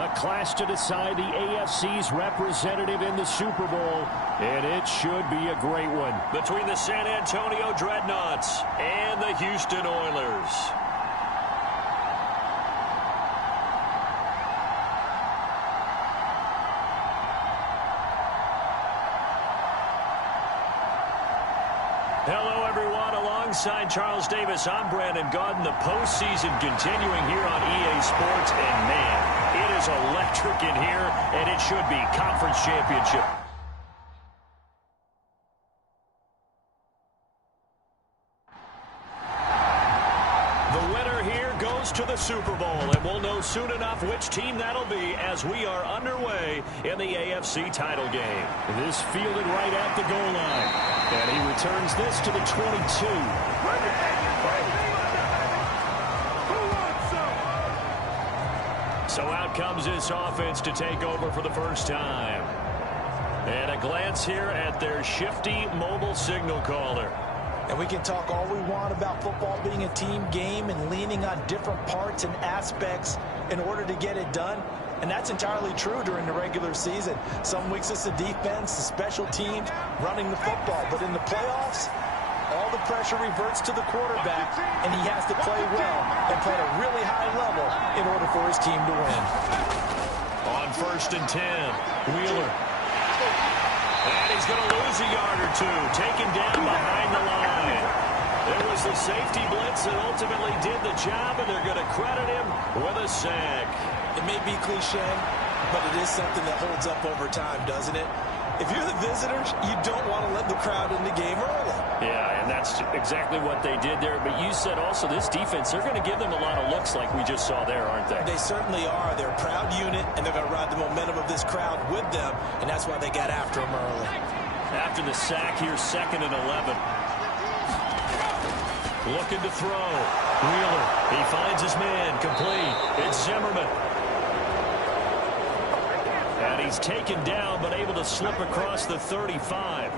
A clash to decide the AFC's representative in the Super Bowl, and it should be a great one. Between the San Antonio Dreadnoughts and the Houston Oilers. Hello, everyone. Alongside Charles Davis, I'm Brandon Gaudin. The postseason continuing here on EA Sports, and man, it is electric in here, and it should be conference championship. The winner here goes to the Super Bowl, and we'll know soon enough which team that'll be as we are underway in the AFC title game. This fielded right at the goal line. And he returns this to the 22. So out comes this offense to take over for the first time. And a glance here at their shifty mobile signal caller. And we can talk all we want about football being a team game and leaning on different parts and aspects in order to get it done. And that's entirely true during the regular season. Some weeks it's the defense, the special teams, running the football. But in the playoffs, all the pressure reverts to the quarterback, and he has to play well and play at a really high level in order for his team to win. On 1st and 10, Wheeler. And he's going to lose a yard or two, taken down behind the line. It was the safety blitz that ultimately did the job, and they're going to credit him with a sack. It may be cliche, but it is something that holds up over time, doesn't it? If you're the visitors, you don't want to let the crowd in the game early. Yeah, and that's exactly what they did there. But you said also this defense, they're going to give them a lot of looks like we just saw there, aren't they? They certainly are. They're a proud unit, and they're going to ride the momentum of this crowd with them, and that's why they got after him early. After the sack, here's 2nd and 11. Looking to throw. Wheeler, he finds his man, complete. It's Zimmerman. And he's taken down, but able to slip across the 35.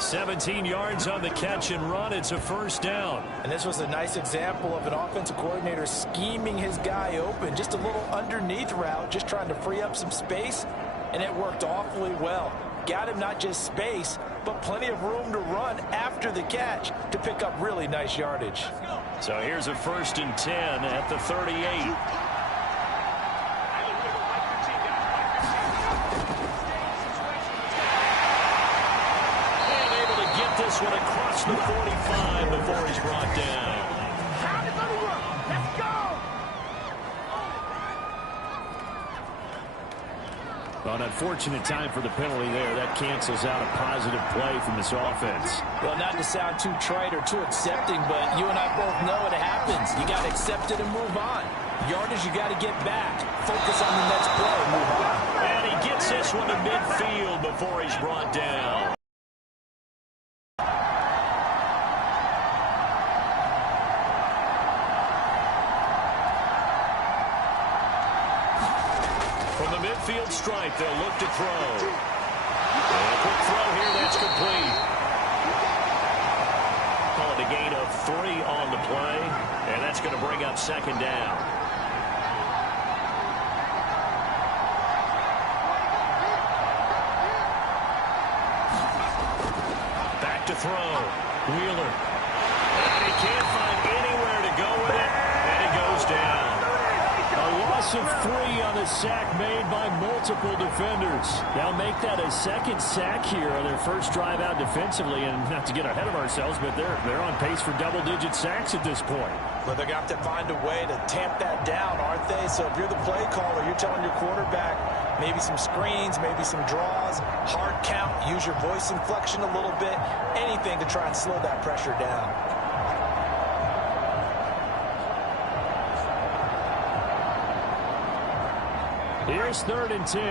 17 yards on the catch and run. It's a first down. And this was a nice example of an offensive coordinator scheming his guy open. Just a little underneath route, just trying to free up some space, and it worked awfully well. Got him not just space, but plenty of room to run after the catch to pick up really nice yardage. So here's a 1st and 10 at the 38. This one across the 45 before he's brought down. Let's go! An unfortunate time for the penalty there. That cancels out a positive play from this offense. Well, not to sound too trite or too accepting, but you and I both know it happens. You got to accept it and move on. Yardage, you got to get back. Focus on the next play and move on. And he gets this one to midfield before he's brought down. Midfield stripe, they'll look to throw. And a quick throw here, that's complete. Call it a gain of 3 on the play, and that's going to bring up 2nd down. Back to throw. Wheeler. And he can't find anywhere to go with it, and he goes down. A loss of 3 on the sack made by multiple defenders. Now make that a 2nd sack here on their first drive out defensively. And not to get ahead of ourselves, but they're on pace for double-digit sacks at this point. Well, they're going to have to find a way to tamp that down, aren't they? So if you're the play caller, you're telling your quarterback maybe some screens, maybe some draws, hard count, use your voice inflection a little bit, anything to try and slow that pressure down. Here's 3rd and 10.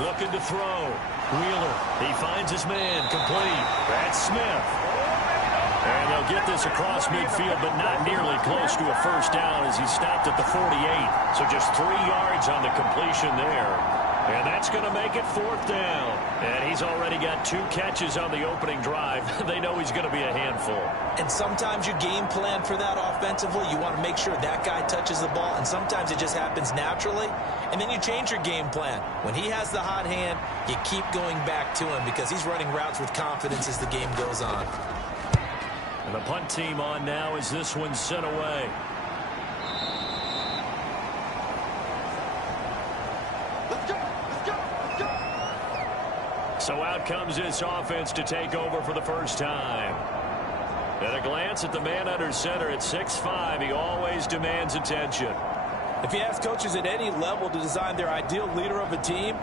Looking to throw. Wheeler, he finds his man, complete. That's Smith. And they'll get this across midfield, but not nearly close to a first down as he stopped at the 48. So just 3 yards on the completion there. And that's going to make it 4th down. And he's already got 2 catches on the opening drive. They know he's going to be a handful. And sometimes you game plan for that offensively. You want to make sure that guy touches the ball, and sometimes it just happens naturally. And then you change your game plan. When he has the hot hand, you keep going back to him because he's running routes with confidence as the game goes on. And the punt team on now as this one's sent away. So out comes this offense to take over for the first time. At a glance at the man under center at 6'5", he always demands attention. If you ask coaches at any level to design their ideal leader of a team,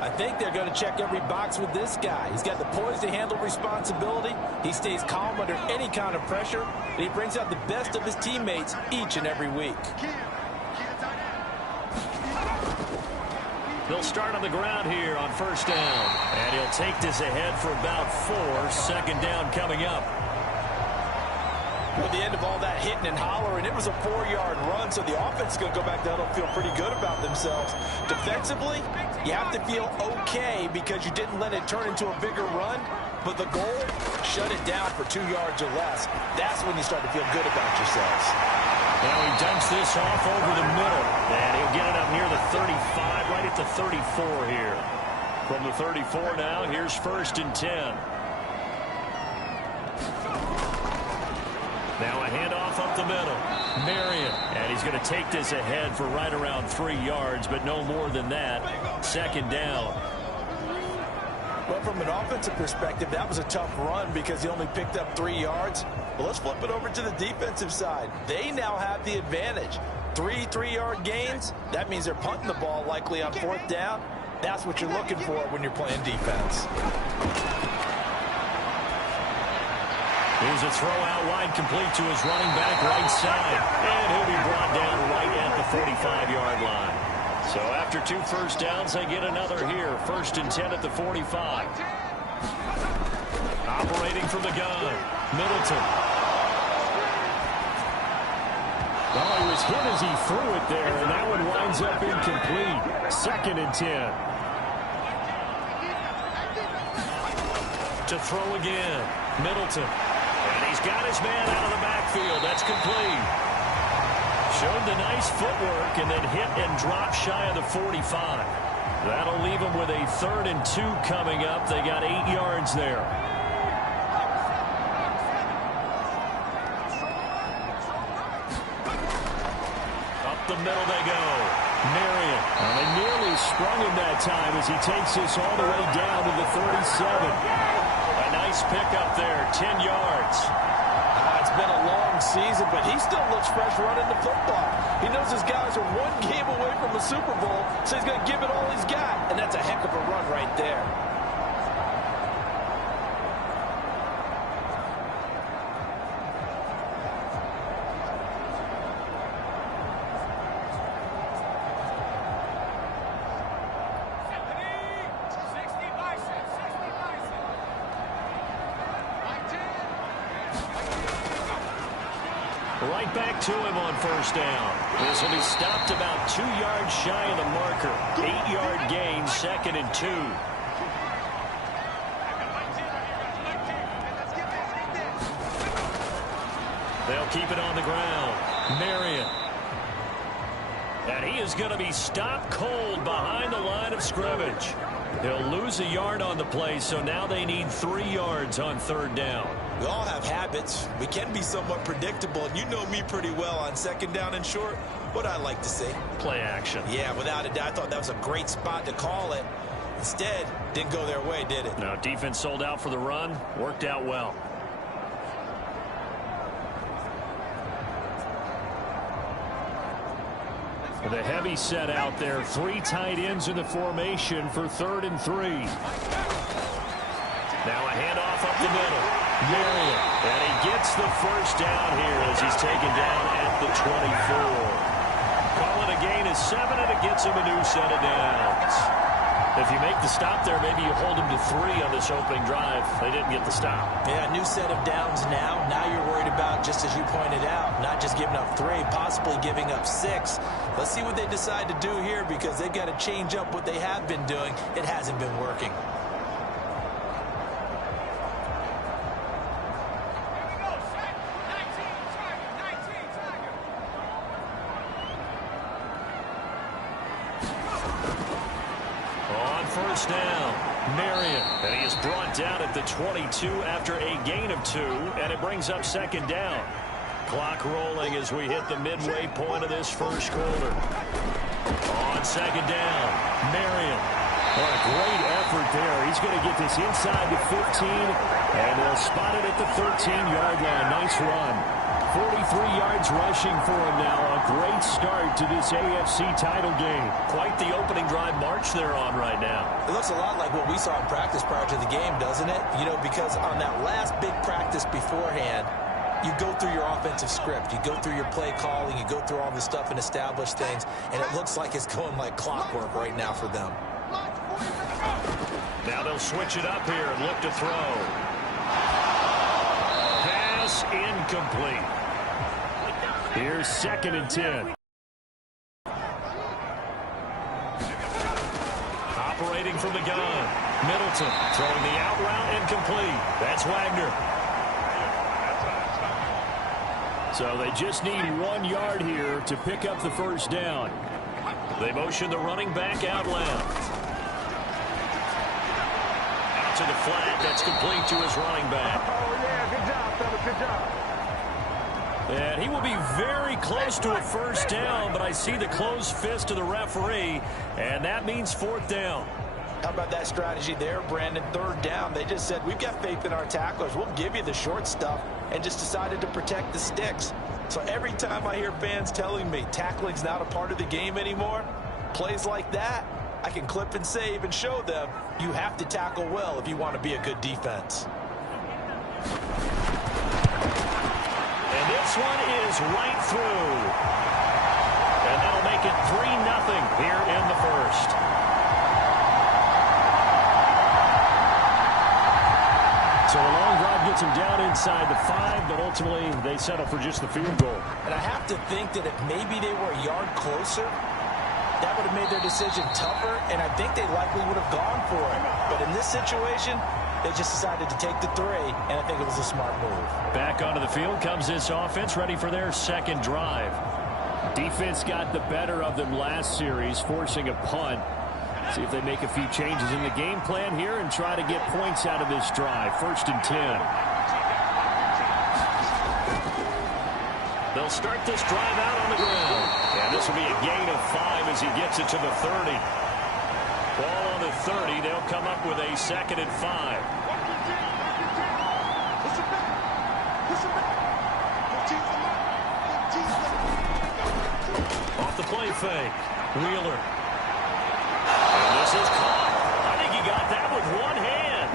I think they're going to check every box with this guy. He's got the poise to handle responsibility. He stays calm under any kind of pressure, and he brings out the best of his teammates each and every week. They'll start on the ground here on 1st down. And he'll take this ahead for about 4. 2nd down coming up. At the end of all that hitting and hollering, it was a 4-yard run, so the offense is going to go back down and feel pretty good about themselves. Defensively, you have to feel okay because you didn't let it turn into a bigger run, but the goal, shut it down for 2 yards or less. That's when you start to feel good about yourselves. Now he dumps this off over the middle, and he'll get it up near the 35, right at the 34 here. From the 34 now, here's 1st and 10. Now a handoff up the middle. Marion, and he's going to take this ahead for right around 3 yards, but no more than that. 2nd down. Well, from an offensive perspective, that was a tough run because he only picked up 3 yards. Well, let's flip it over to the defensive side. They now have the advantage. 3 3-yard gains. That means they're punting the ball likely on 4th down. That's what you're looking for when you're playing defense. Here's a throw out wide, complete to his running back right side. And he'll be brought down right at the 45-yard line. So after 2 first downs, they get another here. 1st and 10 at the 45. Operating from the gun, Middleton. Well, he was hit as he threw it there, and that one winds up incomplete. 2nd and 10. To throw again, Middleton. And he's got his man out of the backfield. That's complete. Showed the nice footwork and then hit and dropped shy of the 45. That'll leave him with a 3rd and 2 coming up. They got 8 yards there. Up the middle they go. Marion. And they nearly sprung him that time as he takes this all the way down to the 37. A nice pickup there, 10 yards. It's been a long season, but he still looks fresh running the football. He knows his guys are 1 game away from a Super Bowl, so he's going to give it all he's got, and that's a heck of a run right there. Right back to him on 1st down. This will be stopped about 2 yards shy of the marker. 8-yard gain, 2nd and 2. They'll keep it on the ground. Marion. And he is going to be stopped cold behind the line of scrimmage. He'll lose a yard on the play, so now they need 3 yards on 3rd down. We all have habits. We can be somewhat predictable, and you know me pretty well on 2nd down and short. What I like to see. Play action. Yeah, without a doubt, I thought that was a great spot to call it. Instead, didn't go their way, did it? No, defense sold out for the run. Worked out well. The heavy set out there. 3 tight ends in the formation for 3rd and 3. Now a handoff up the middle. Marion. And he gets the 1st down here as he's taken down at the 24. Calling a gain of 7, and it gets him a new set of downs. If you make the stop there, maybe you hold them to 3 on this opening drive. They didn't get the stop. Yeah, new set of downs now. Now you're worried about, just as you pointed out, not just giving up 3, possibly giving up 6. Let's see what they decide to do here, because they've got to change up what they have been doing. It hasn't been working. First down, Marion, and he is brought down at the 22 after a gain of 2, and it brings up second down. Clock rolling as we hit the midway point of this first quarter. On second down, Marion. What a great effort there. He's going to get this inside the 15, and they'll spot it at the 13-yard line. Nice run. 43 yards rushing for him now. A great start to this AFC title game. Quite the opening drive march they're on right now. It looks a lot like what we saw in practice prior to the game, doesn't it? You know, because on that last big practice beforehand, you go through your offensive script. You go through your play calling. You go through all this stuff and establish things. And it looks like it's going like clockwork right now for them. Now they'll switch it up here and look to throw. Pass incomplete. Here's 2nd and 10. Operating from the gun. Middleton throwing the out route incomplete. That's Wagner. So they just need 1 yard here to pick up the first down. They motion the running back out loud. Out to the flat. That's complete to his running back. Oh, yeah, good job, fella, good job. And he will be very close to a first down, but I see the closed fist of the referee, and that means 4th down. How about that strategy there, Brandon? 3rd down. They just said, we've got faith in our tacklers. We'll give you the short stuff, and just decided to protect the sticks. So every time I hear fans telling me tackling's not a part of the game anymore, plays like that, I can clip and save and show them you have to tackle well if you want to be a good defense. And this one is right through. And that'll make it 3-0 here in the first. So a long drive gets them down inside the 5, but ultimately they settle for just the field goal. And I have to think that if maybe they were a yard closer, that would have made their decision tougher, and I think they likely would have gone for it. But in this situation, they just decided to take the 3, and I think it was a smart move. Back onto the field comes this offense, ready for their second drive. Defense got the better of them last series, forcing a punt. See if they make a few changes in the game plan here and try to get points out of this drive. 1st and 10. They'll start this drive out on the ground. And this will be a gain of 5 as he gets it to the 30. Ball on the 30. They'll come up with a 2nd and 5. Off the play fake. Wheeler. And this is caught. I think he got that with one hand.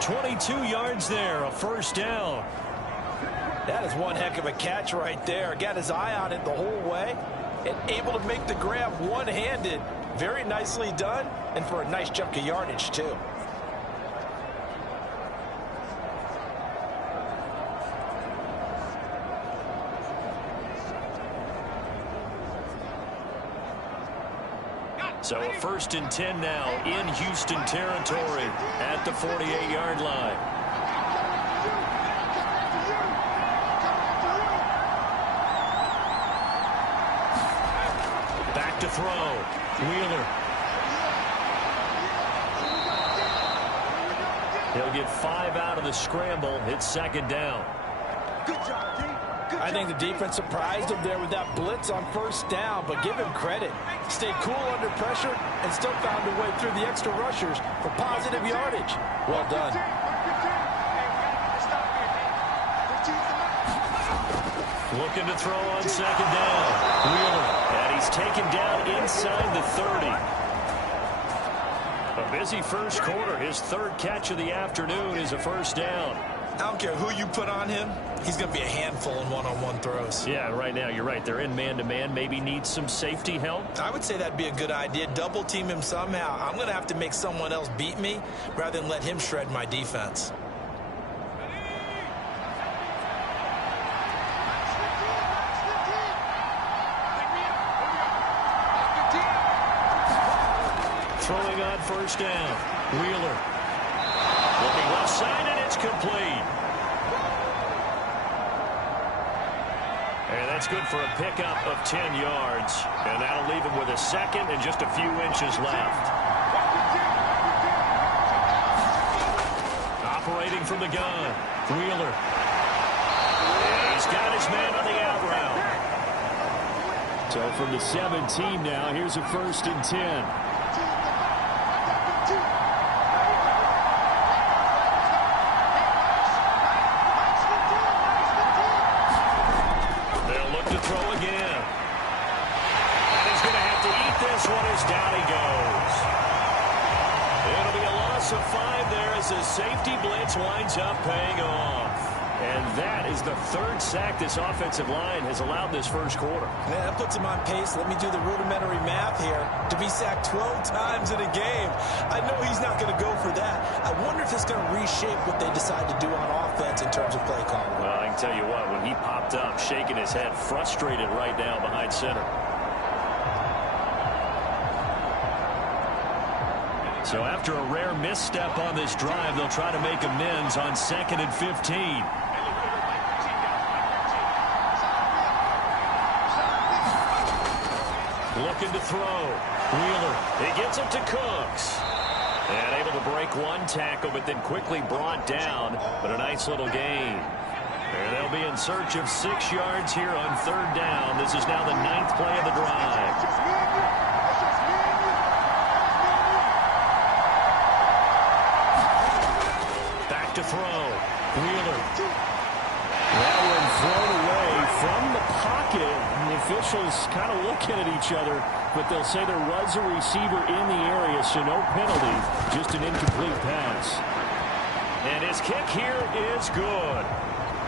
22 yards there, a first down. That is one heck of a catch right there. Got his eye on it the whole way and able to make the grab one-handed. Very nicely done, and for a nice chunk of yardage, too. So a 1st and 10 now in Houston territory at the 48-yard line. Back to throw. Wheeler. He'll get 5 out of the scramble. It's 2nd down. Good job, D. I think the defense surprised him there with that blitz on 1st down, but give him credit. Stayed cool under pressure and still found a way through the extra rushers for positive yardage. Well done. Looking to throw on 2nd down. Wheeler. And he's taken down inside the 30. A busy first quarter. His 3rd catch of the afternoon is a 1st down. I don't care who you put on him. He's going to be a handful in one-on-one throws. Yeah, right now you're right. They're in man-to-man. Maybe need some safety help. I would say that'd be a good idea. Double team him somehow. I'm going to have to make someone else beat me rather than let him shred my defense. Throwing on first down. Wheeler. Looking left side, and it's complete. And that's good for a pickup of 10 yards. And that'll leave him with a second and just a few inches left. Operating from the gun. Wheeler. And he's got his man on the out route. So from the 17 now, here's a 1st and 10. This one is down he goes. It'll be a loss of 5 there as the safety blitz winds up paying off. And that is the 3rd sack this offensive line has allowed this first quarter. Yeah, that puts him on pace. Let me do the rudimentary math here. To be sacked 12 times in a game, I know he's not going to go for that. I wonder if it's going to reshape what they decide to do on offense in terms of play calling. Well, I can tell you what, when he popped up, shaking his head, frustrated right now behind center. So after a rare misstep on this drive, they'll try to make amends on 2nd and 15. Looking to throw. Wheeler. He gets it to Cooks. And able to break one tackle, but then quickly brought down. But a nice little gain. And they'll be in search of 6 yards here on 3rd down. This is now the 9th play of the drive. To throw. Wheeler. That one thrown away from the pocket. And the officials kind of looking at each other, but they'll say there was a receiver in the area, so no penalty, just an incomplete pass. And his kick here is good.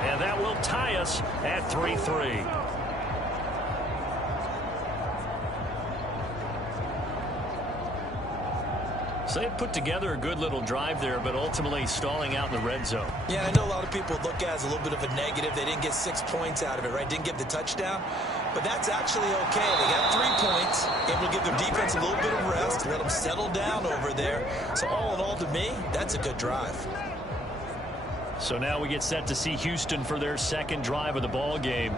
And that will tie us at 3-3. So they put together a good little drive there, but ultimately stalling out in the red zone. Yeah, I know a lot of people look at it as a little bit of a negative. They didn't get 6 points out of it, right? Didn't get the touchdown. But that's actually okay. They got 3 points, able to give their defense a little bit of rest, let them settle down over there. So all in all, to me, that's a good drive. So now we get set to see Houston for their 2nd drive of the ball game.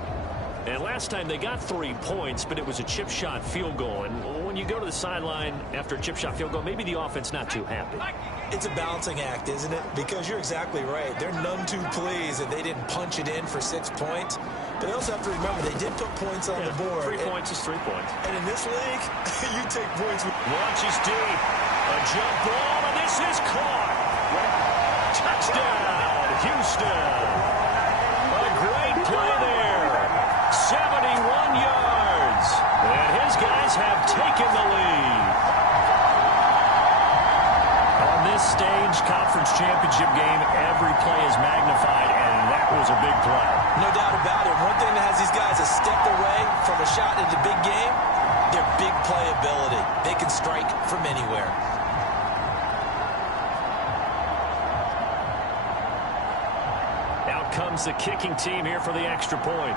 And last time they got 3 points, but it was a chip shot field goal. And when you go to the sideline after a chip shot field goal, maybe the offense not too happy. It's a balancing act, isn't it? Because you're exactly right. They're none too pleased that they didn't punch it in for 6 points. But they also have to remember they did put points on the board. 3 points is 3 points. And in this league, you take points. Launches deep. A jump ball, and this is caught. Touchdown, Houston. A great play there. 71 yards. And his guys have taken the lead. On this stage, conference championship game, every play is magnified, and that was a big play. No doubt about it. One thing that has these guys a step away from a shot in the big game, their big playability. They can strike from anywhere. Out comes the kicking team here for the extra point.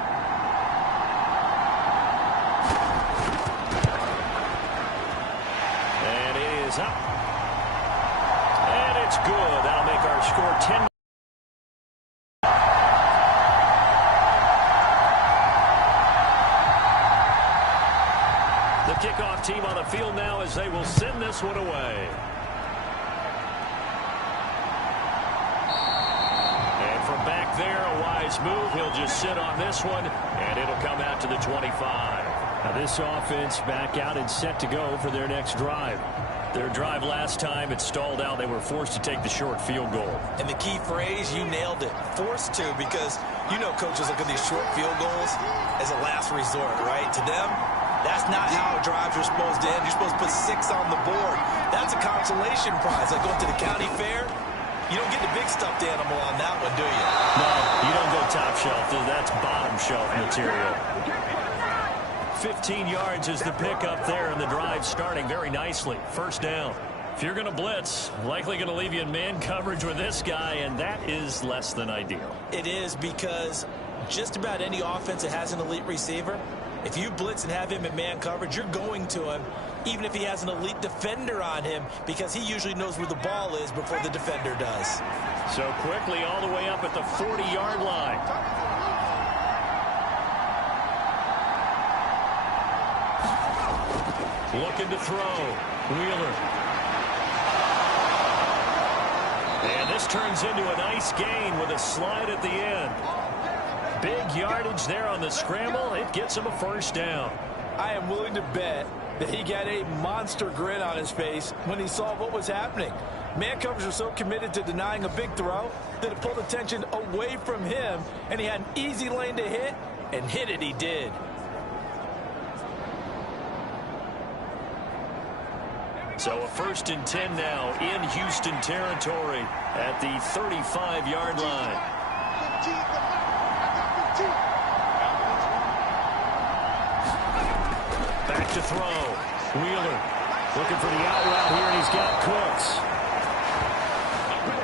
And it is up. And it's good. That'll make our score 10. The kickoff team on the field now as they will send this one away. And from back there, a wise move. He'll just sit on this one, and it'll come out to the 25. Now this offense back out and set to go for their next drive. Their drive last time, it stalled out. They were forced to take the short field goal. And the key phrase, you nailed it. Forced to, because you know coaches look at these short field goals as a last resort, right? To them, that's not how drives are supposed to end. You're supposed to put 6 on the board. That's a consolation prize. Like going to the county fair, You don't get the big stuffed animal on that one, do you? No, you don't go top shelf. That's bottom shelf material. 15 yards is the pickup there, and the drive starting very nicely. First down. If you're going to blitz, likely going to leave you in man coverage with this guy, and that is less than ideal. It is, because just about any offense that has an elite receiver, if you blitz and have him in man coverage, you're going to him, even if he has an elite defender on him, because he usually knows where the ball is before the defender does. So quickly all the way up at the 40-yard line. Looking to throw. Wheeler. And this turns into a nice gain with a slide at the end. Big yardage there on the scramble. It gets him a first down. I am willing to bet that he got a monster grin on his face when he saw what was happening. Man coverage was so committed to denying a big throw that it pulled attention away from him, and he had an easy lane to hit, and hit it he did. So a 1st and 10 now in Houston territory at the 35-yard line. Back to throw. Wheeler looking for the out route here, and he's got Cooks.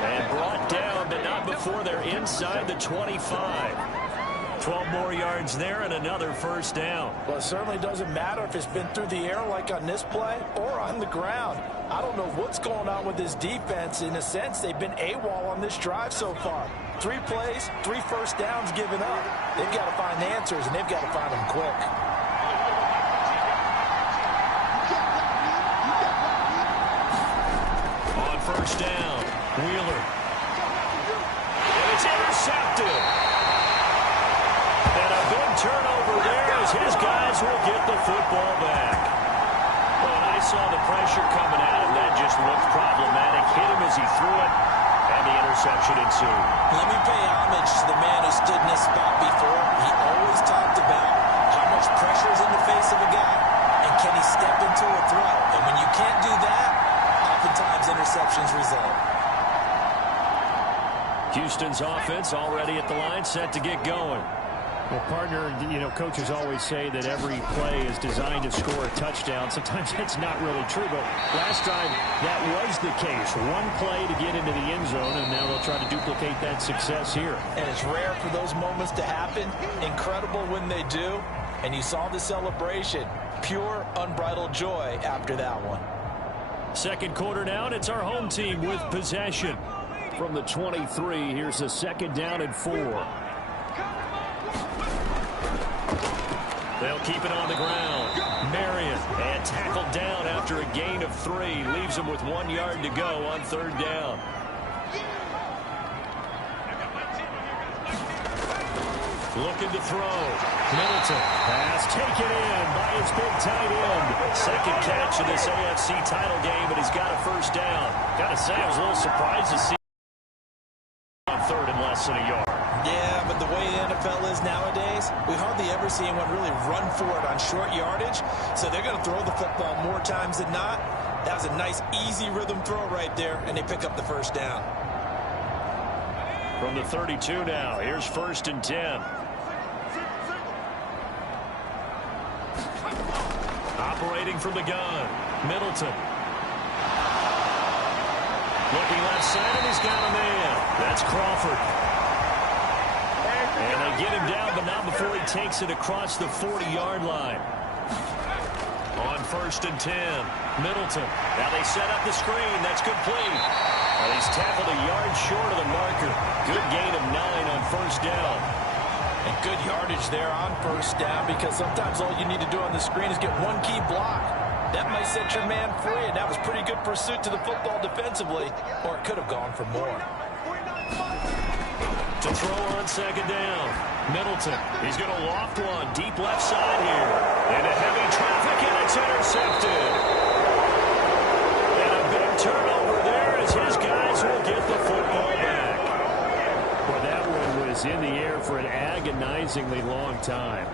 And brought down, but not before they're inside the 25. 12 more yards there and another first down. Well, it certainly doesn't matter if it's been through the air like on this play or on the ground. I don't know what's going on with this defense. In a sense, they've been AWOL on this drive so far. 3 plays, 3 first downs given up. They've got to find answers, and they've got to find them quick. On first down, Wheeler. And it's intercepted. And a big turnover there as his guys will get the football back. When I saw the pressure coming at him, that just looked problematic. Hit him as he threw it, and the interception ensued. Let me pay homage to the man who stood in this spot before. He always talked about how much pressure is in the face of a guy, and can he step into a throw. And when you can't do that, oftentimes interceptions result. Houston's offense already at the line, set to get going. Well, partner, coaches always say that every play is designed to score a touchdown. Sometimes that's not really true, but last time that was the case. One play to get into the end zone, and now they'll try to duplicate that success here. And it's rare for those moments to happen. Incredible when they do. And you saw the celebration. Pure, unbridled joy after that one. Second quarter now, and it's our home team with possession. From the 23, here's a 2nd down and 4. They'll keep it on the ground. Marion, and tackled down after a gain of 3. Leaves him with 1 yard to go on 3rd down. Looking to throw. Middleton. Pass taken in by his big tight end. 2nd catch in this AFC title game, but he's got a first down. Got to say, I was a little surprised to see on 3rd and less than a yard. Yeah, but the way the NFL is nowadays, we hardly ever see anyone really run for it on short yardage. So they're going to throw the football more times than not. That was a nice, easy rhythm throw right there, and they pick up the first down. From the 32 now, here's 1st and 10. Operating from the gun, Middleton. Looking left side, and he's got a man. That's Crawford. And they get him down, but not before he takes it across the 40-yard line. On 1st and 10, Middleton. Now they set up the screen. That's complete. And he's tackled a yard short of the marker. Good gain of 9 on 1st down. And good yardage there on 1st down, because sometimes all you need to do on the screen is get one key block. That might set your man free, and that was pretty good pursuit to the football defensively, or it could have gone for more. To throw on 2nd down, Middleton. He's going to loft one deep left side here. And a heavy traffic, and it's intercepted. And a big turnover there as his guys will get the football back. Well, that one was in the air for an agonizingly long time.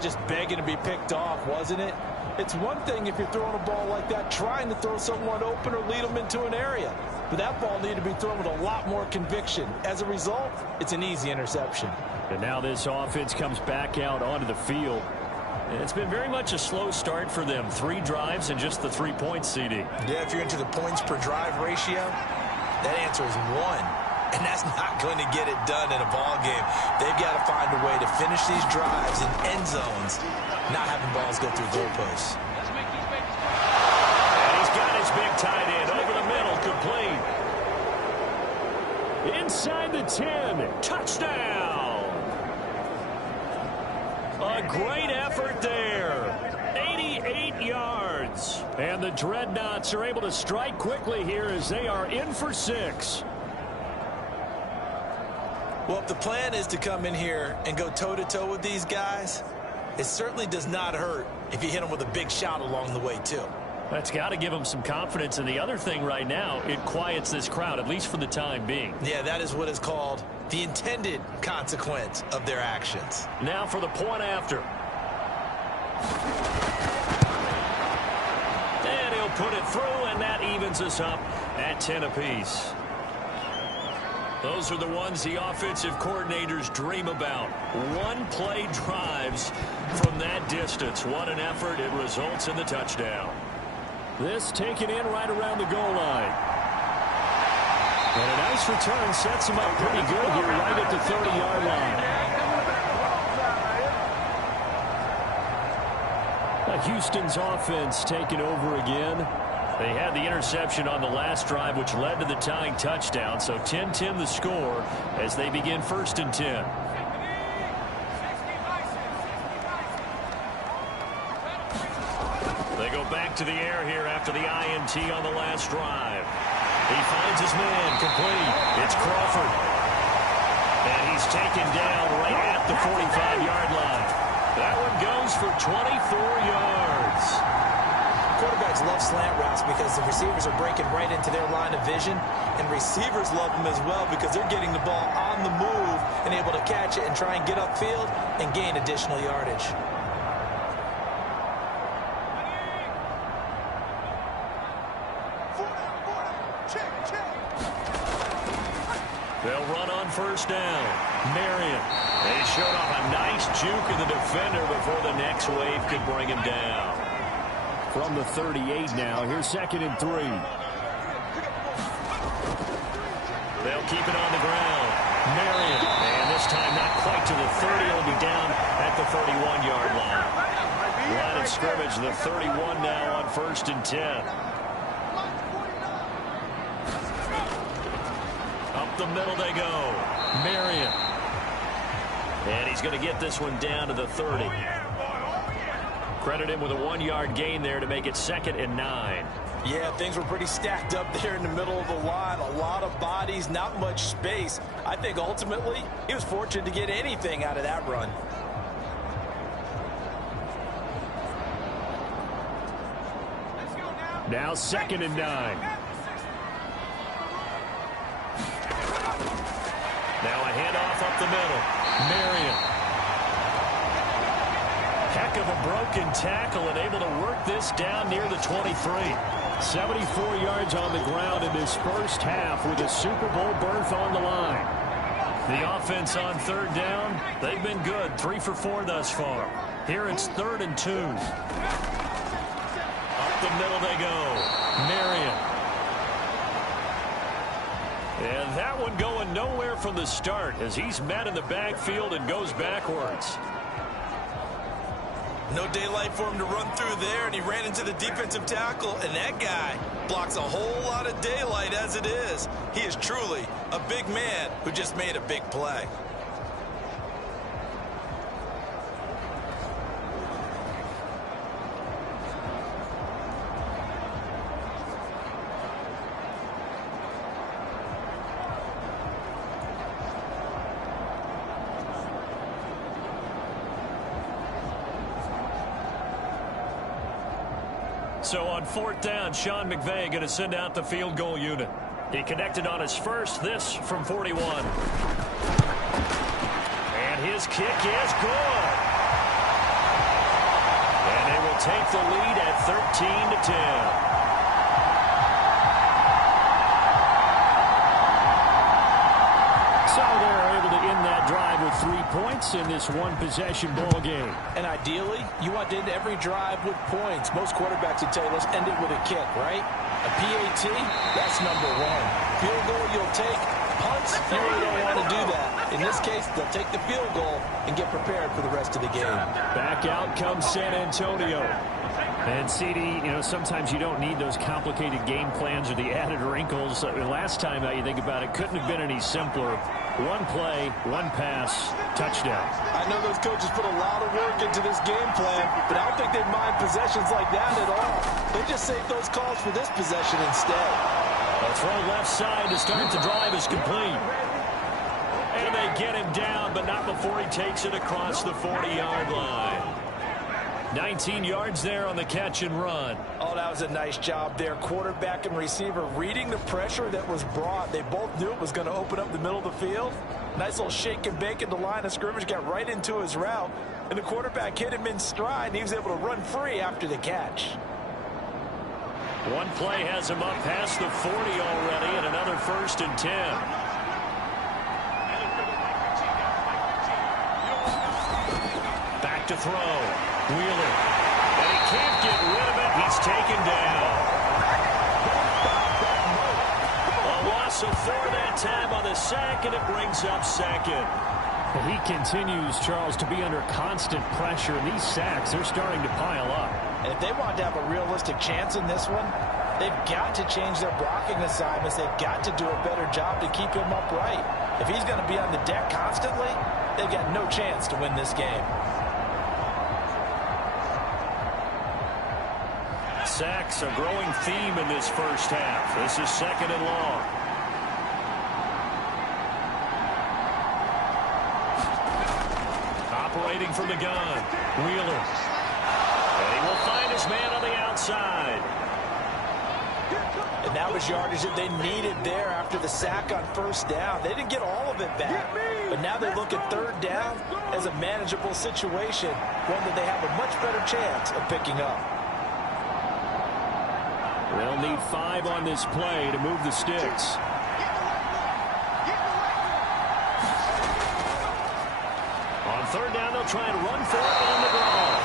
Just begging to be picked off, wasn't it? It's one thing if you're throwing a ball like that, trying to throw someone open or lead them into an area. but that ball needed to be thrown with a lot more conviction. As a result, it's an easy interception. And now this offense comes back out onto the field. And it's been very much a slow start for them. 3 drives and just the 3 points, CD. Yeah, if you're into the points per drive ratio, that answer is 1. And that's not going to get it done in a ball game. They've got to find a way to finish these drives in end zones, not having balls go through goalposts. And he's got his big tight end over the middle, complete. Inside the 10. Touchdown. A great effort there. 88 yards. And the Dreadnoughts are able to strike quickly here as they are in for 6. Well, if the plan is to come in here and go toe-to-toe with these guys, it certainly does not hurt if you hit them with a big shot along the way, too. That's got to give them some confidence. And the other thing right now, it quiets this crowd, at least for the time being. Yeah, that is what is called the intended consequence of their actions. Now for the point after. And he'll put it through, and that evens us up at 10 apiece. Those are the ones the offensive coordinators dream about. One-play drives from that distance. What an effort. It results in the touchdown. This taken in right around the goal line. And a nice return sets him up pretty good here right at the 30-yard line. Houston's offense taking over again. They had the interception on the last drive, which led to the tying touchdown. So 10-10 the score as they begin 1st and 10. They go back to the air here after the INT on the last drive. He finds his man, complete. It's Crawford. And he's taken down right at the 45-yard line. That one goes for 24 yards. Quarterbacks love slant routes because the receivers are breaking right into their line of vision, and receivers love them as well because they're getting the ball on the move and able to catch it and try and get upfield and gain additional yardage. They'll run on 1st down. Marion. They showed off a nice juke of the defender before the next wave could bring him down. From the 38 now, here's 2nd and 3. They'll keep it on the ground. Marion. And this time not quite to the 30. He'll be down at the 31-yard line. Line of scrimmage, the 31 now on 1st and 10. Up the middle they go. Marion. And he's going to get this one down to the 30. Credit him with a 1-yard gain there to make it 2nd and 9. Yeah, things were pretty stacked up there in the middle of the line. A lot of bodies, not much space. I think ultimately he was fortunate to get anything out of that run. Now 2nd and 9. Now a handoff up the middle. Marion. Heck of a broken tackle and able to work this down near the 23. 74 yards on the ground in this first half with a Super Bowl berth on the line. The offense on 3rd down, they've been good. 3 for 4 thus far. Here it's 3rd and 2. Up the middle they go. Marion. And that one going nowhere from the start as he's met in the backfield and goes backwards. No daylight for him to run through there, and he ran into the defensive tackle, and that guy blocks a whole lot of daylight as it is. He is truly a big man who just made a big play. So on 4th down, Sean McVay going to send out the field goal unit. He connected on his first, this from 41. And his kick is good. And they will take the lead at 13-10. So they're able to end that drive with 3 points in this one-possession ball game. And ideally, you want to end every drive with points. Most quarterbacks would tell you, let's end it with a kick, right? A PAT, that's number one. Field goal you'll take. Punts, you really don't want to do that. In this case, they'll take the field goal and get prepared for the rest of the game. Back out comes San Antonio. And CD, sometimes you don't need those complicated game plans or the added wrinkles. Last time you think about it, couldn't have been any simpler. One play, one pass, touchdown. I know those coaches put a lot of work into this game plan, but I don't think they mind possessions like that at all. They just save those calls for this possession instead. A throw left side to start the drive is complete. And they get him down, but not before he takes it across the 40-yard line. 19 yards there on the catch and run. Oh, that was a nice job there. Quarterback and receiver reading the pressure that was brought. They both knew it was going to open up the middle of the field. Nice little shake and bake at the line of scrimmage, got right into his route. And the quarterback hit him in stride, and he was able to run free after the catch. One play has him up past the 40 already, and another 1st and 10. Back to throw. Wheeler. And he can't get rid of it. He's taken down. A loss of 4 that time on the sack, and it brings up second. He continues, Charles, to be under constant pressure. And these sacks, they're starting to pile up. And if they want to have a realistic chance in this one, they've got to change their blocking assignments. They've got to do a better job to keep him upright. If he's going to be on the deck constantly, they've got no chance to win this game. Sacks, a growing theme in this first half. This is 2nd and long. Operating from the gun. Wheeler. And he will find his man on the outside. And that was yardage that they needed there after the sack on 1st down. They didn't get all of it back. But now they look at 3rd down as a manageable situation, one that they have a much better chance of picking up. They'll need 5 on this play to move the sticks. On 3rd down, they'll try and run for it on the ground.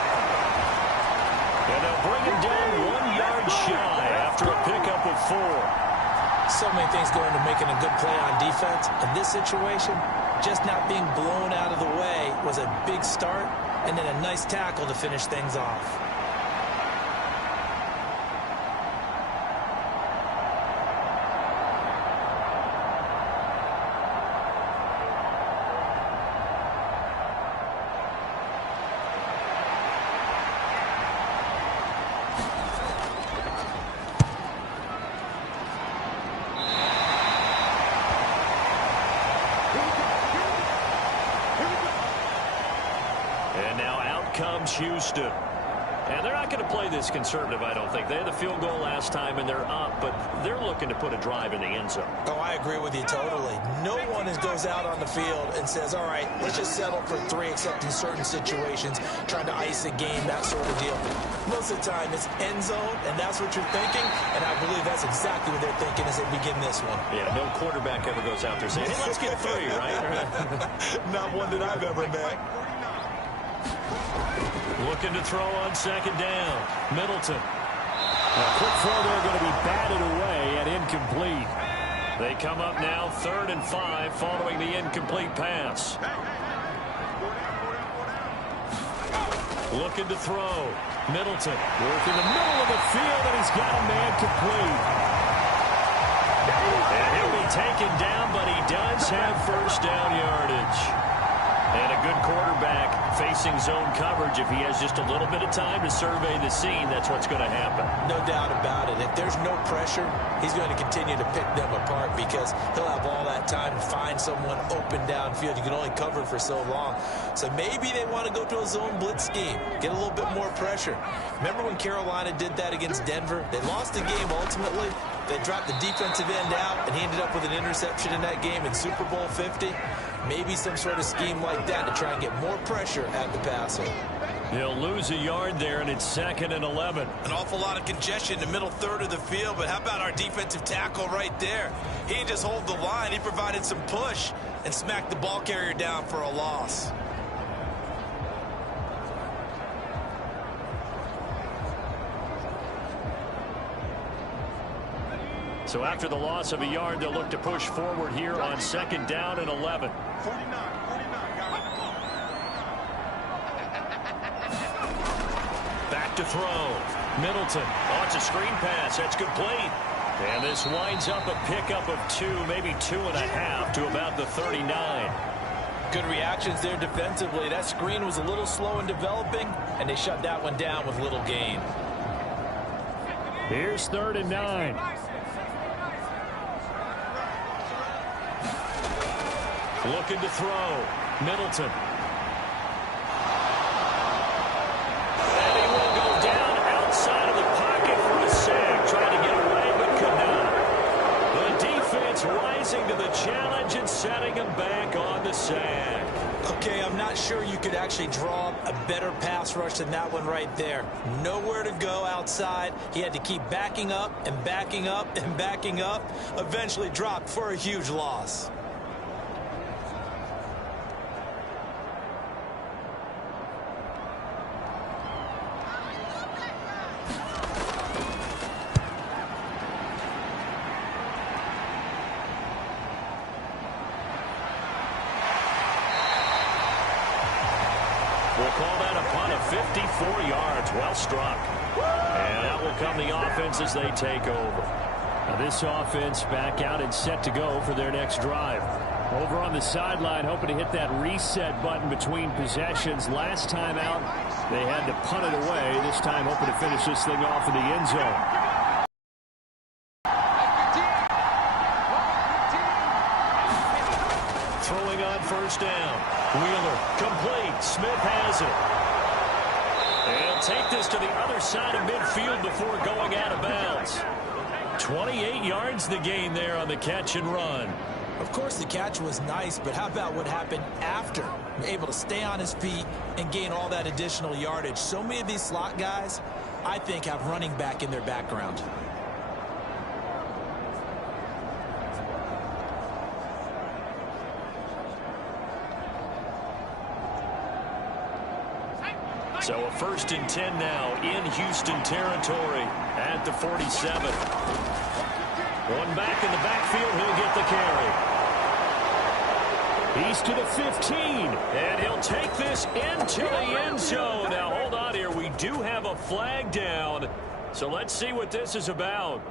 And they'll bring him down 1 yard shy after a pickup of 4. So many things go into making a good play on defense. In this situation, just not being blown out of the way was a big start, and then a nice tackle to finish things off. Houston. And they're not going to play this conservative, I don't think. They had the field goal last time, and they're up, but they're looking to put a drive in the end zone. Oh, I agree with you totally. No one goes out on the field and says, all right, let's just settle for 3, except in certain situations, trying to ice a game, that sort of deal. Most of the time, it's end zone, and that's what you're thinking, and I believe that's exactly what they're thinking as they begin this one. Yeah, no quarterback ever goes out there saying, hey, let's get 3, right? Not one that I've ever met. Looking to throw on 2nd down. Middleton. A quick throw there going to be batted away and incomplete. They come up now 3rd and 5 following the incomplete pass. Looking to throw. Middleton. Working the middle of the field, and he's got a man complete. And he'll be taken down, but he does have 1st down yardage. And a good quarterback facing zone coverage. If he has just a little bit of time to survey the scene, that's what's going to happen. No doubt about it. If there's no pressure, he's going to continue to pick them apart because he'll have all that time to find someone open downfield. You can only cover for so long. So maybe they want to go to a zone blitz scheme, get a little bit more pressure. Remember when Carolina did that against Denver? They lost the game ultimately. They dropped the defensive end out, and he ended up with an interception in that game in Super Bowl 50. Maybe some sort of scheme like that to try and get more pressure at the passer. He'll lose a yard there, and it's 2nd and 11. An awful lot of congestion in the middle third of the field, but how about our defensive tackle right there? He didn't just hold the line. He provided some push and smacked the ball carrier down for a loss. So after the loss of a yard, they'll look to push forward here on 2nd down and 11. 49, Back to throw. Middleton. Oh, it's a screen pass. That's complete. And this winds up a pickup of 2, maybe 2.5 to about the 39. Good reactions there defensively. That screen was a little slow in developing, and they shut that one down with little gain. Here's 3rd and 9. Looking to throw. Middleton. And he will go down outside of the pocket for a sack. Trying to get away, but could not. The defense rising to the challenge and setting him back on the sack. Okay, I'm not sure you could actually draw a better pass rush than that one right there. Nowhere to go outside. He had to keep backing up and backing up and backing up. Eventually dropped for a huge loss. We'll call that a punt of 54 yards. Well struck. And out will come the offense as they take over. Now this offense back out and set to go for their next drive. Over on the sideline, hoping to hit that reset button between possessions. Last time out, they had to punt it away. This time hoping to finish this thing off in the end zone. Throwing on 1st down. Wheeler, complete. Smith has it. They'll take this to the other side of midfield before going out of bounds. 28 yards the gain there on the catch and run. Of course, the catch was nice, but how about what happened after? Able to stay on his feet and gain all that additional yardage. So many of these slot guys, I think, have running back in their background. So a 1st and 10 now in Houston territory at the 47. One back in the backfield. He'll get the carry. He's to the 15. And he'll take this into the end zone. Now, hold on here. We do have a flag down. So let's see what this is about.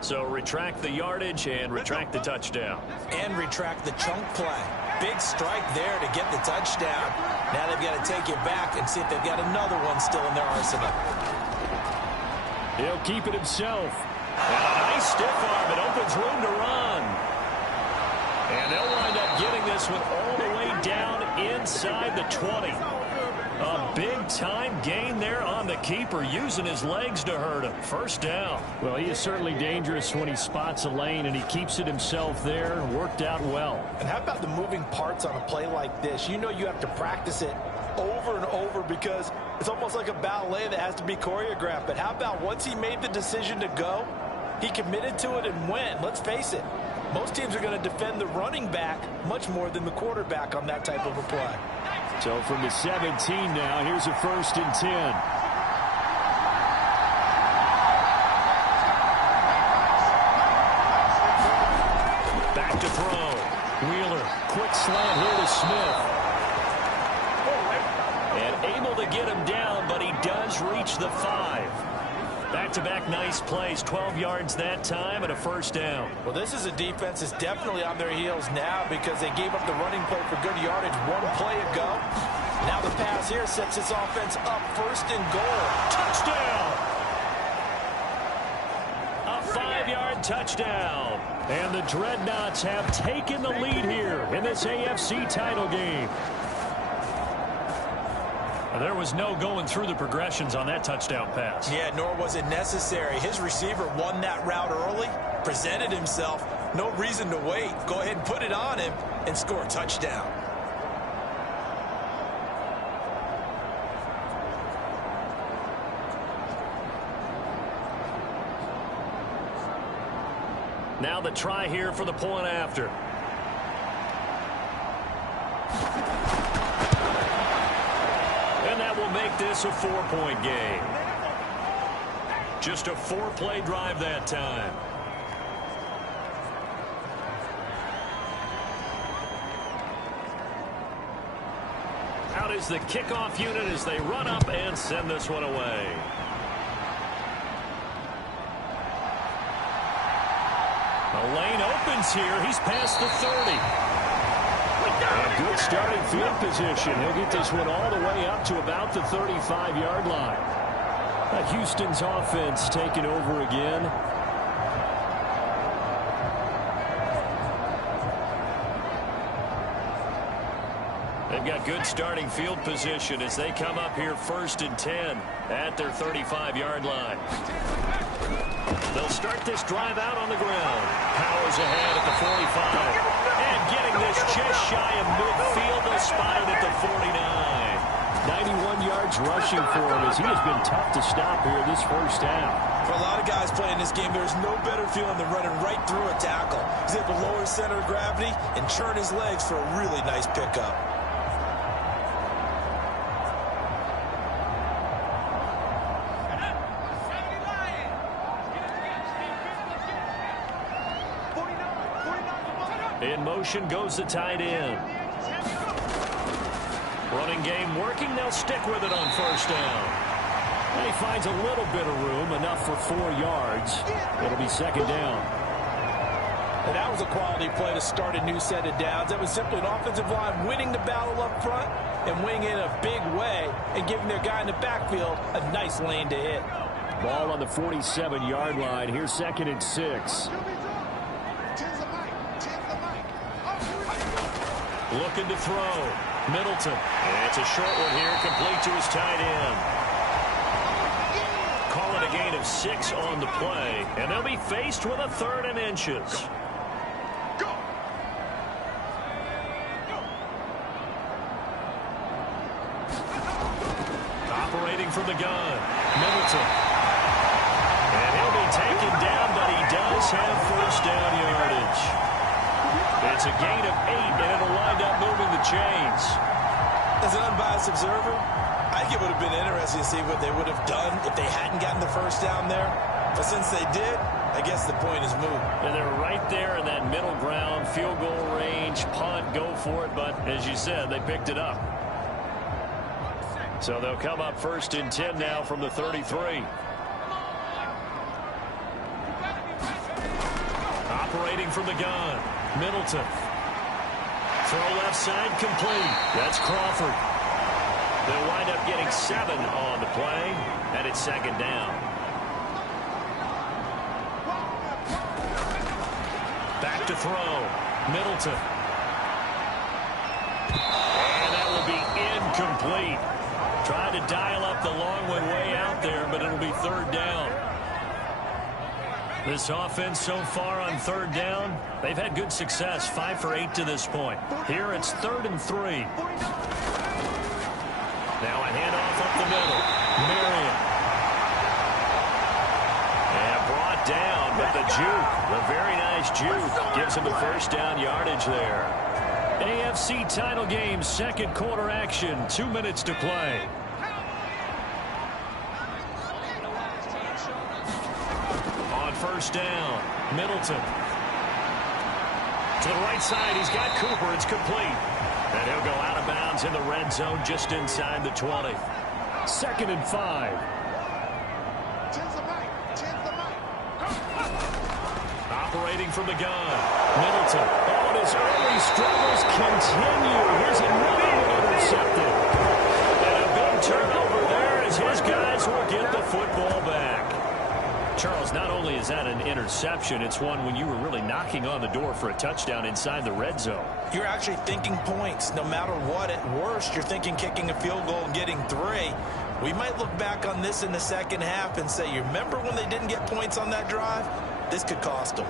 So retract the yardage and retract the touchdown. And retract the chunk play. Big strike there to get the touchdown. Now they've got to take it back and see if they've got another one still in their arsenal. He'll keep it himself. And a nice stiff arm. It opens room to run. And they'll wind up getting this one all the way down inside the 20. A big-time gain there on the keeper, using his legs to hurt him. 1st down. Well, he is certainly dangerous when he spots a lane, and he keeps it himself there. Worked out well. And how about the moving parts on a play like this? You know you have to practice it over and over because it's almost like a ballet that has to be choreographed. But how about once he made the decision to go, he committed to it and went. Let's face it, most teams are going to defend the running back much more than the quarterback on that type of a play. So from the 17 now, here's a 1st and 10. Back to throw. Wheeler, quick slant here to Smith. And able to get him down, but he does reach the 5. Back-to-back nice plays, 12 yards that time and a 1st down. Well, this is a defense that's definitely on their heels now because they gave up the running play for good yardage one play ago. Now the pass here sets this offense up 1st and goal. Touchdown! A 5-yard touchdown. And the Dreadnoughts have taken the lead here in this AFC title game. There was no going through the progressions on that touchdown pass. Yeah, nor was it necessary. His receiver won that route early, presented himself, No reason to wait. Go ahead and put it on him and score a touchdown. Now the try here for the point after. And that will make this a 4-point game. Just a 4-play drive that time. Out is the kickoff unit as they run up and send this one away. The lane opens here. He's past the 30. And good starting field position. He'll get this one all the way up to about the 35-yard line. Houston's offense taking over again. They've got good starting field position as they come up here 1st and 10 at their 35-yard line. They'll start this drive out on the ground. Powers ahead at the 45. And getting this just shy of midfield. They'll spot it at the 49. 91 yards rushing for him as he has been tough to stop here this first half. For a lot of guys playing this game, there's no better feeling than running right through a tackle. He's able to lower his center of gravity and churn his legs for a really nice pickup. In motion goes the tight end. Running game working. They'll stick with it on 1st down. And he finds a little bit of room, enough for 4 yards. It'll be 2nd down. And that was a quality play to start a new set of downs. That was simply an offensive line winning the battle up front and winning in a big way and giving their guy in the backfield a nice lane to hit. Ball on the 47-yard line. Here's 2nd and 6. Looking to throw. Middleton. And it's a short one here, complete to his tight end. Call it a gain of 6 on the play, and they'll be faced with a 3rd and inches. Operating from the gun. Middleton. And he'll be taken down, but he does have 1st down yardage. It's a gain of 8, and it'll wind up moving the chains. As an unbiased observer, I think it would have been interesting to see what they would have done if they hadn't gotten the 1st down there. But since they did, I guess the point is moot. And they're right there in that middle ground, field goal range, punt, go for it. But as you said, they picked it up. So they'll come up 1st and 10 now from the 33. Operating from the gun. Middleton. Throw left side complete. That's Crawford. They'll wind up getting 7 on the play, and it's 2nd down. Back to throw. Middleton. And that will be incomplete. Trying to dial up the long one way out there, but it'll be 3rd down. This offense so far on 3rd down, they've had good success, 5 for 8 to this point. Here it's 3rd and 3. Now a handoff up the middle. Marion. And brought down, but the juke, the very nice juke, gives him the 1st down yardage there. AFC title game, 2nd quarter action, 2 minutes to play. On 1st down, Middleton. To the right side, he's got Cooper. It's complete. And he'll go out of bounds in the red zone just inside the 20. 2nd and 5. Operating from the gun. Middleton. Oh, and his early struggles continue. Here's another one intercepted. And a big turnover there as his guys will get the football back. Charles, not only is that an interception, it's one when you were really knocking on the door for a touchdown inside the red zone. You're actually thinking points. No matter what, at worst, you're thinking kicking a field goal and getting 3. We might look back on this in the 2nd half and say, you remember when they didn't get points on that drive? This could cost them.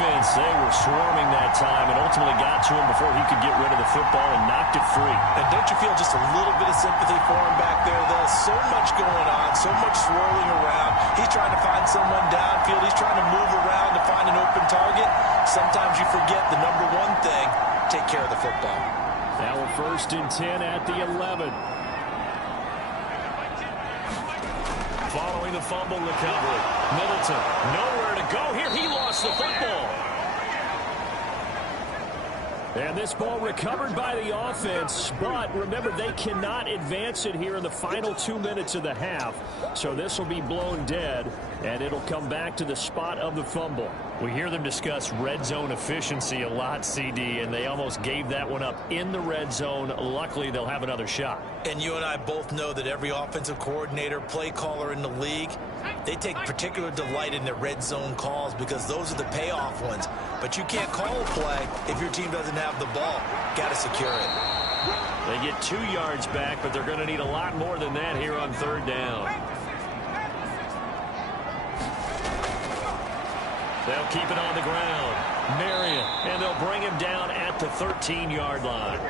defense, they were swarming that time and ultimately got to him before he could get rid of the football and knocked it free. And don't you feel just a little bit of sympathy for him back there, though? So much going on, so much swirling around. He's trying to find someone downfield. He's trying to move around to find an open target. Sometimes you forget the number one thing, take care of the football. Now we're 1st and 10 at the 11. Following the fumble recovery, Middleton nowhere to go here. He lost the football. And this ball recovered by the offense, but remember, they cannot advance it here in the final 2 minutes of the half. So this will be blown dead, and it'll come back to the spot of the fumble. We hear them discuss red zone efficiency a lot, CD, and they almost gave that one up in the red zone. Luckily, they'll have another shot. And you and I both know that every offensive coordinator, play caller in the league, they take particular delight in their red zone calls because those are the payoff ones. But you can't call a play if your team doesn't have the ball. Got to secure it. They get 2 yards back, but they're going to need a lot more than that here on 3rd down. They'll keep it on the ground. Marion, and they'll bring him down at the 13-yard line.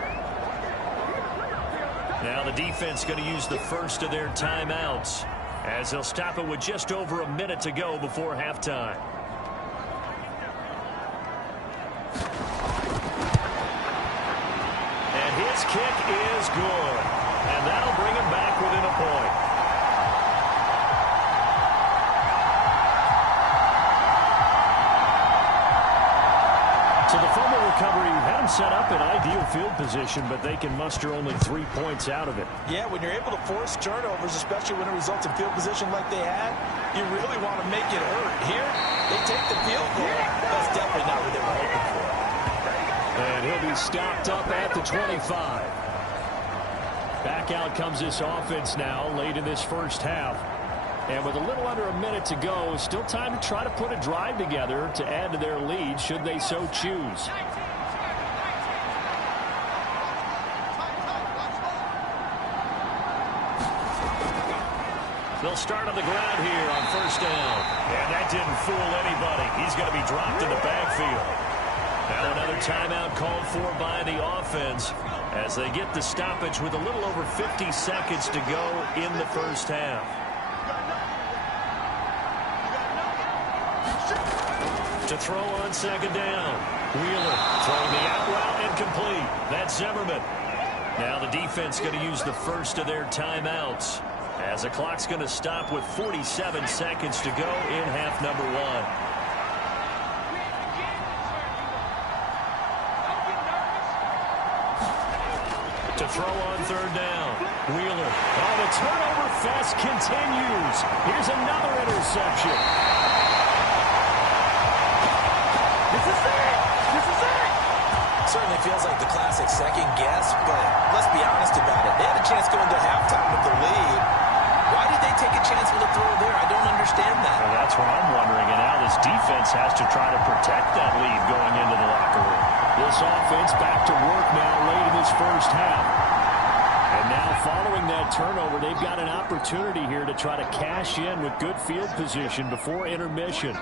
Now the defense going to use the first of their timeouts as they'll stop it with just over a minute to go before halftime. And his kick is good. And that'll bring him back within a point. So the fumble recovery had them set up in ideal field position, but they can muster only 3 points out of it. Yeah, when you're able to force turnovers, especially when it results in field position like they had, you really want to make it hurt. Here, they take the field goal. That's definitely not what they were hoping for. And he'll be stopped up at the 25. Back out comes this offense now late in this first half. And with a little under a minute to go, still time to try to put a drive together to add to their lead should they so choose. They'll start on the ground here on 1st down. And that didn't fool anybody. He's going to be dropped in the backfield. Now another timeout called for by the offense as they get the stoppage with a little over 50 seconds to go in the first half. To throw on 2nd down. Wheeler throwing the out route and complete. That's Zimmerman. Now the defense going to use the first of their timeouts as the clock's going to stop with 47 seconds to go in half number 1. To throw on 3rd down. Wheeler. Oh, the turnover fest continues. Here's another interception. Certainly feels like the classic second guess, but let's be honest about it. They had a chance going to halftime with the lead. Why did they take a chance with a throw there? I don't understand that. Well, that's what I'm wondering, and now this defense has to try to protect that lead going into the locker room. This offense back to work now late in this first half. And now following that turnover, they've got an opportunity here to try to cash in with good field position before intermission.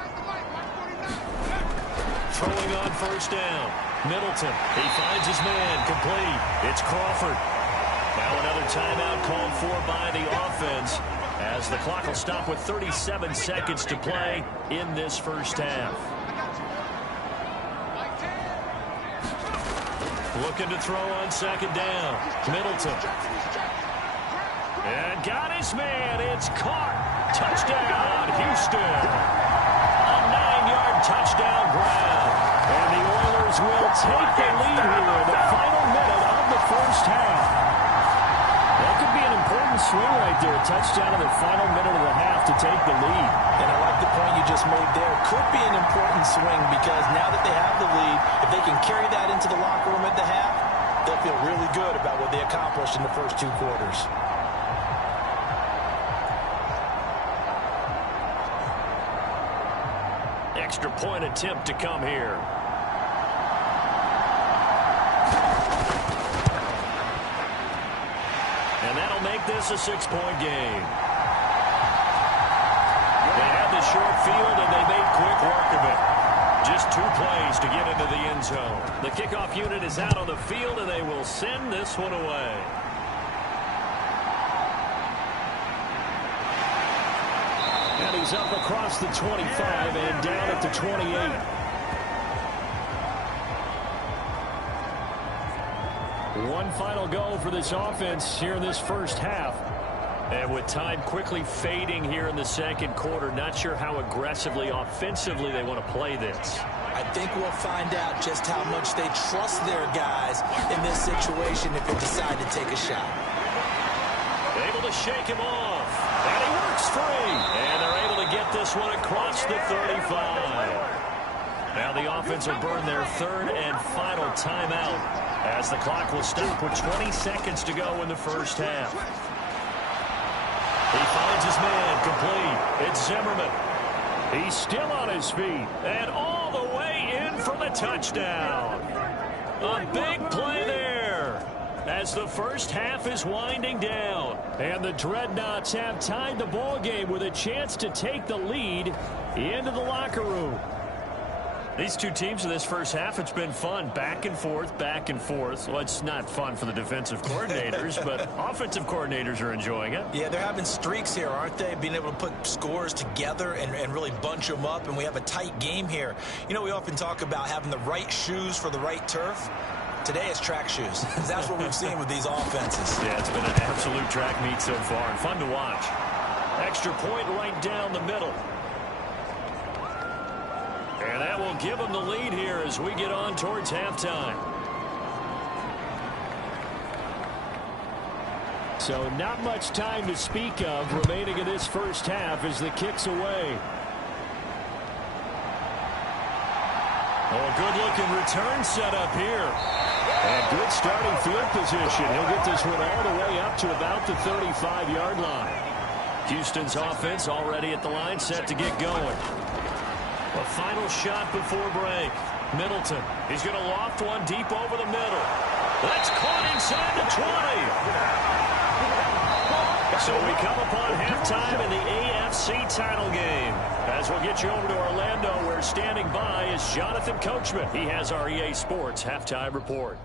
Throwing on 1st down. Middleton, he finds his man, complete. It's Crawford. Now another timeout called for by the offense as the clock will stop with 37 seconds to play in this first half. Looking to throw on 2nd down. Middleton. And got his man. It's caught. Touchdown, Houston. A 9-yard touchdown grab. And the Oilers will take the lead here in the final minute of the first half. That could be an important swing right there. A touchdown in the final minute of the half to take the lead. And I like the point you just made there. Could be an important swing because now that they have the lead, if they can carry that into the locker room at the half, they'll feel really good about what they accomplished in the first 2 quarters. Extra point attempt to come here. And that'll make this a 6-point game. They had the short field, and they made quick work of it. Just 2 plays to get into the end zone. The kickoff unit is out on the field, and they will send this one away. And he's up across the 25 and down at the 28. One final go for this offense here in this first half. And with time quickly fading here in the second quarter, not sure how aggressively, offensively they want to play this. I think we'll find out just how much they trust their guys in this situation if they decide to take a shot. Able to shake him off. And he works free. And they're able to get this one across the 35. Now the offense will burn their third and final timeout as the clock will stop with 20 seconds to go in the first half. He finds his man complete. It's Zimmerman. He's still on his feet. And all the way in for the touchdown. A big play there as the first half is winding down. And the Dreadnoughts have tied the ball game with a chance to take the lead into the locker room. These two teams in this first half, it's been fun. Back and forth, back and forth. Well, it's not fun for the defensive coordinators, but offensive coordinators are enjoying it. Yeah, they're having streaks here, aren't they? Being able to put scores together and really bunch them up, and we have a tight game here. You know, we often talk about having the right shoes for the right turf. Today it's track shoes. That's what we've seen with these offenses. Yeah, it's been an absolute track meet so far, and fun to watch. Extra point right down the middle. And that will give them the lead here as we get on towards halftime. So not much time to speak of remaining in this first half as the kick's away. Oh, good-looking return set up here. And good starting field position. He'll get this one all the way up to about the 35-yard line. Houston's offense already at the line, set to get going. A final shot before break. Middleton. He's going to loft one deep over the middle. That's caught inside the 20. So we come upon halftime in the AFC title game. As we'll get you over to Orlando, where standing by is Jonathan Coachman. He has our EA Sports halftime report.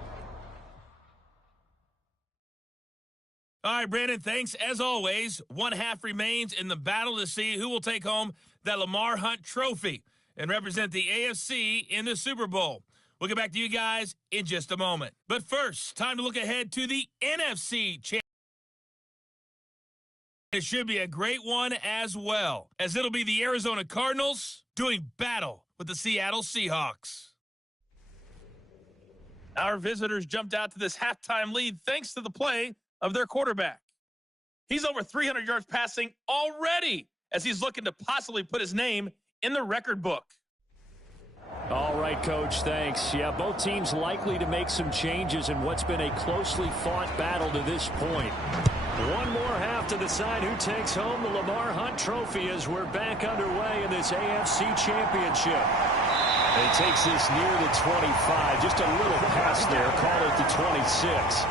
All right, Brandon, thanks. As always, one half remains in the battle to see who will take home that Lamar Hunt trophy and represent the AFC in the Super Bowl. We'll get back to you guys in just a moment. But first, time to look ahead to the NFC Championship. It should be a great one as well, as it'll be the Arizona Cardinals doing battle with the Seattle Seahawks. Our visitors jumped out to this halftime lead thanks to the play of their quarterback. He's over 300 yards passing already as he's looking to possibly put his name in the record book. All right, Coach, thanks. Yeah, both teams likely to make some changes in what's been a closely fought battle to this point. One more half to decide who takes home the Lamar Hunt trophy as we're back underway in this AFC Championship. And he takes this near the 25. Just a little pass there. Call it the 26.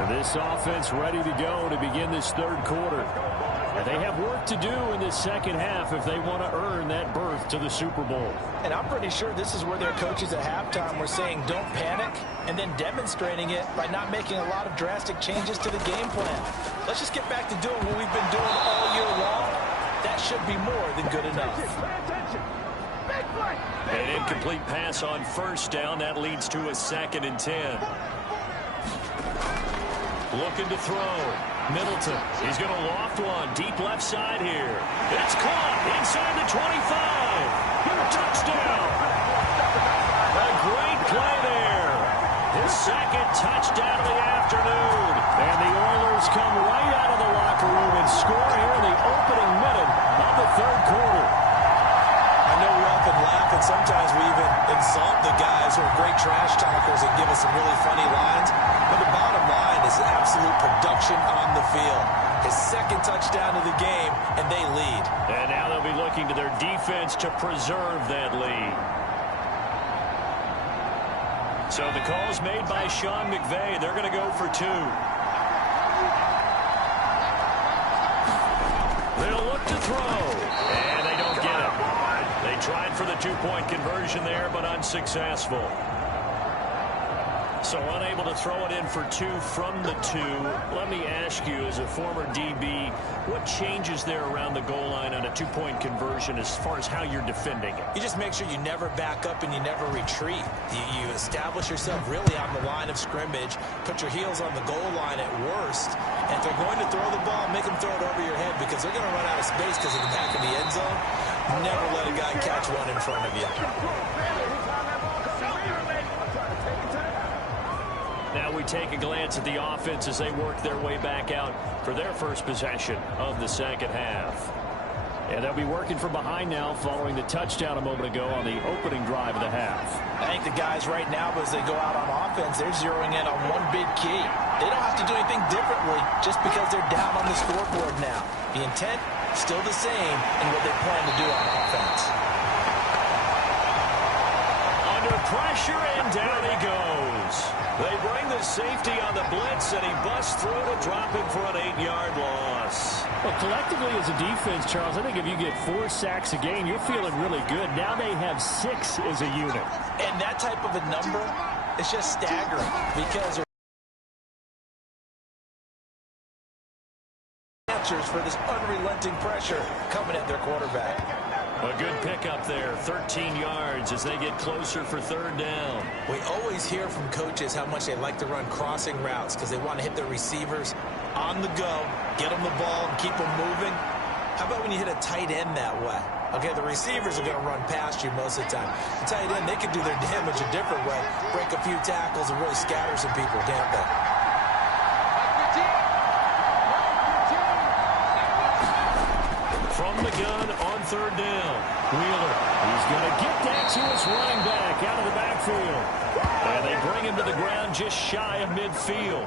And this offense ready to go to begin this third quarter. And they have work to do in this second half if they want to earn that berth to the Super Bowl. And I'm pretty sure this is where their coaches at halftime were saying don't panic, and then demonstrating it by not making a lot of drastic changes to the game plan. Let's just get back to doing what we've been doing all year long. That should be more than good enough. An incomplete pass on first down. That leads to a 2nd and 10. Looking to throw. Middleton. He's going to loft one. Deep left side here. It's caught inside the 25. Touchdown. A great play there. His 2nd touchdown of the afternoon. And the Oilers come right out of the locker room and score here in the opening minute of the third quarter. I know we often laugh, and sometimes we even insult the guys who are great trash talkers and give us some really funny lines. But the bottom line is absolute production on the field. His 2nd touchdown of the game, and they lead. And now they'll be looking to their defense to preserve that lead. So the call is made by Sean McVay. They're going to go for 2. They'll look to throw. And they They tried for the two-point conversion there, but unsuccessful. So unable to throw it in for two from the two. Let me ask you, as a former DB, what changes there around the goal line on a two-point conversion as far as how you're defending it? You just make sure you never back up and you never retreat. You establish yourself really on the line of scrimmage, put your heels on the goal line at worst, and if they're going to throw the ball, make them throw it over your head because they're going to run out of space because of the back of the end zone. Never let a guy catch one in front of you. Now we take a glance at the offense as they work their way back out for their first possession of the second half. And they'll be working from behind now following the touchdown a moment ago on the opening drive of the half. I think the guys right now, as they go out on offense, they're zeroing in on one big key. They don't have to do anything differently just because they're down on the scoreboard now. The intent, still the same in what they plan to do on offense. Under pressure, and down he goes. They bring the safety on the blitz, and he busts through to drop him for an 8-yard loss. Well, collectively as a defense, Charles, I think if you get 4 sacks a game, you're feeling really good. Now they have 6 as a unit. And that type of a number is just staggering because answers for this unrelenting pressure coming at their quarterback. A good pickup there, 13 yards as they get closer for third down. We always hear from coaches how much they like to run crossing routes because they want to hit their receivers on the go, get them the ball, and keep them moving. How about when you hit a tight end that way? Okay, the receivers are going to run past you most of the time. The tight end, they can do their damage a different way, break a few tackles and really scatter some people, can't they? From the gun on third down, Wheeler. He's going to get that to his running back out of the backfield. And they bring him to the ground just shy of midfield.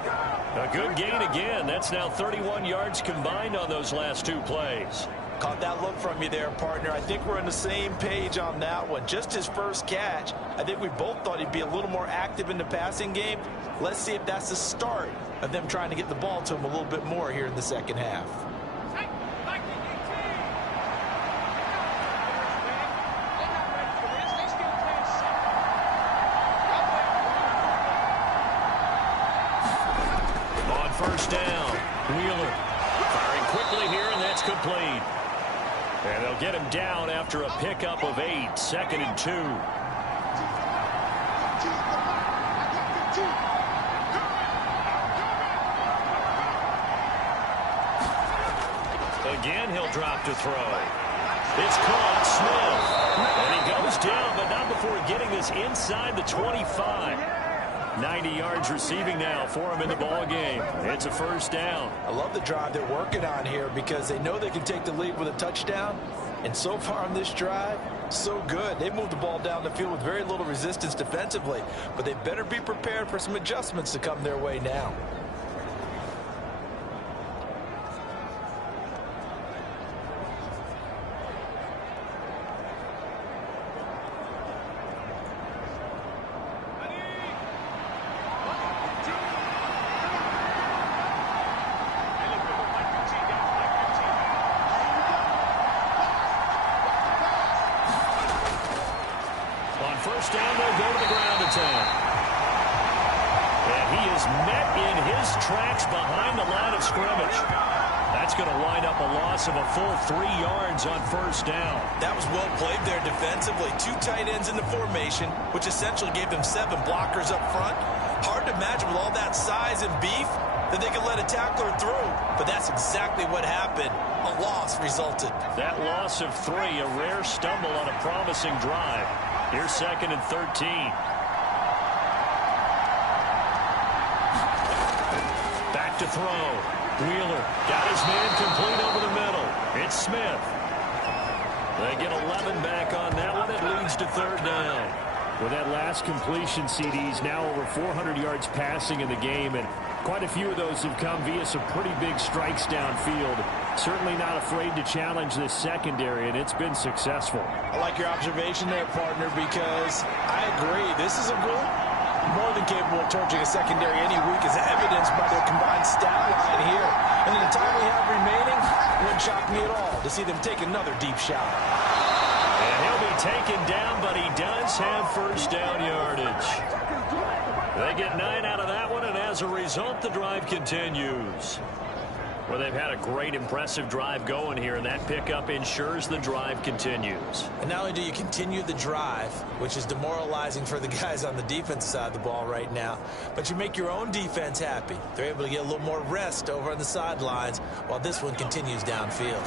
A good gain again. That's now 31 yards combined on those last 2 plays. Caught that look from you there, partner. I think we're on the same page on that one. Just his first catch. I think we both thought he'd be a little more active in the passing game. Let's see if that's the start of them trying to get the ball to him a little bit more here in the second half. First down, Wheeler firing quickly here, and that's complete. And they'll get him down after a pickup of 8, 2nd and 2. Again, he'll drop to throw. It's caught, Smith. And he goes down, but not before getting this inside the 25. 90 yards receiving now for him in the ball game. It's a first down. I love the drive they're working on here because they know they can take the lead with a touchdown. And so far on this drive, so good. They moved the ball down the field with very little resistance defensively. But they better be prepared for some adjustments to come their way now. First down, they'll go to the ground attack. And he is met in his tracks behind the line of scrimmage. That's going to wind up a loss of a full 3 yards on first down. That was well played there defensively. 2 tight ends in the formation, which essentially gave them 7 blockers up front. Hard to imagine with all that size and beef that they could let a tackler through. But that's exactly what happened. A loss resulted. That loss of 3, a rare stumble on a promising drive. Here's 2nd and 13. Back to throw. Wheeler got his man complete over the middle. It's Smith. They get 11 back on that one. It leads to third down. With that last completion, CD's now over 400 yards passing in the game, and quite a few of those have come via some pretty big strikes downfield. Certainly not afraid to challenge this secondary, and it's been successful. I like your observation there, partner, because I agree. This is a group more than capable of torching a secondary any week, as evidenced by their combined stat line here. And in the time we have remaining, it wouldn't shock me at all to see them take another deep shot. And he'll be taken down, but he does have first down yardage. They get 9 out of that one, and as a result, the drive continues. Well, they've had a great, impressive drive going here, and that pickup ensures the drive continues. And not only do you continue the drive, which is demoralizing for the guys on the defense side of the ball right now, but you make your own defense happy. They're able to get a little more rest over on the sidelines while this one continues downfield.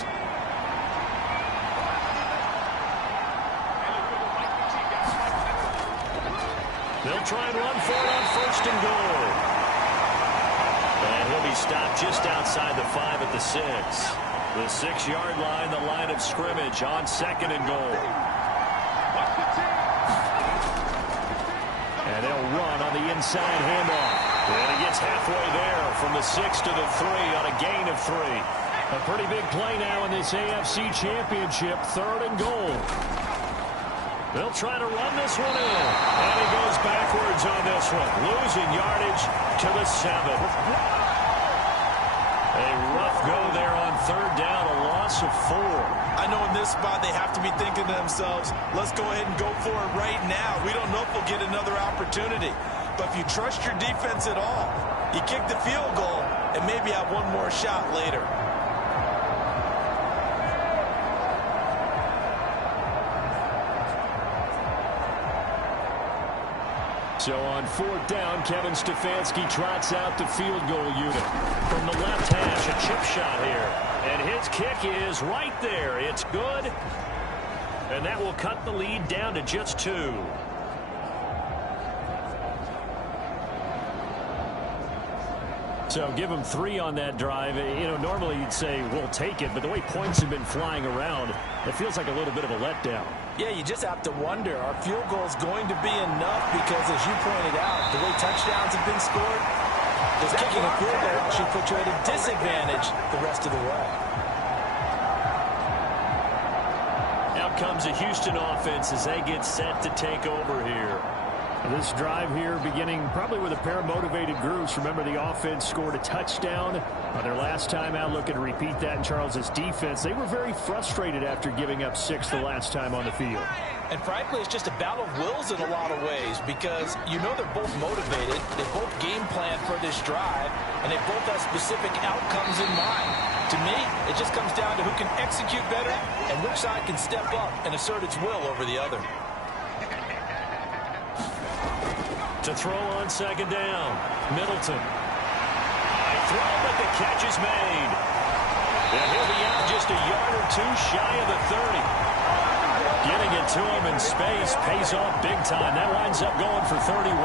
They'll try and run for it on first and goal. And he'll be stopped just outside the 5 at the 6. The 6-yard line, the line of scrimmage on second and goal. And they'll run on the inside handoff. And he gets halfway there from the 6 to the 3 on a gain of 3. A pretty big play now in this AFC Championship, third and goal. They'll try to run this one in. And he goes backwards on this one, losing yardage to the 7. A rough go there on third down, a loss of 4. I know in this spot they have to be thinking to themselves, let's go ahead and go for it right now. We don't know if we'll get another opportunity. But if you trust your defense at all, you kick the field goal and maybe have one more shot later. So on fourth down, Kevin Stefanski trots out the field goal unit. From the left hash, a chip shot here. And his kick is right there. It's good. And that will cut the lead down to just 2. So give them 3 on that drive. You know, normally you'd say, we'll take it, but the way points have been flying around, it feels like a little bit of a letdown. Yeah, you just have to wonder, are field goals going to be enough? Because as you pointed out, the way touchdowns have been scored, does kicking a field goal actually put you at a disadvantage the rest of the way? Out comes the Houston offense as they get set to take over here. This drive here beginning probably with a pair of motivated groups. Remember, the offense scored a touchdown on their last time out, looking to repeat that in Charles's defense. They were very frustrated after giving up 6 the last time on the field. And frankly, it's just a battle of wills in a lot of ways because you know they're both motivated. They both game plan for this drive, and they both have specific outcomes in mind. To me, it just comes down to who can execute better and which side can step up and assert its will over the other. To throw on second down, Middleton. High throw, but the catch is made. And he'll be out just a yard or 2 shy of the 30. Getting it to him in space pays off big time. That winds up going for 31.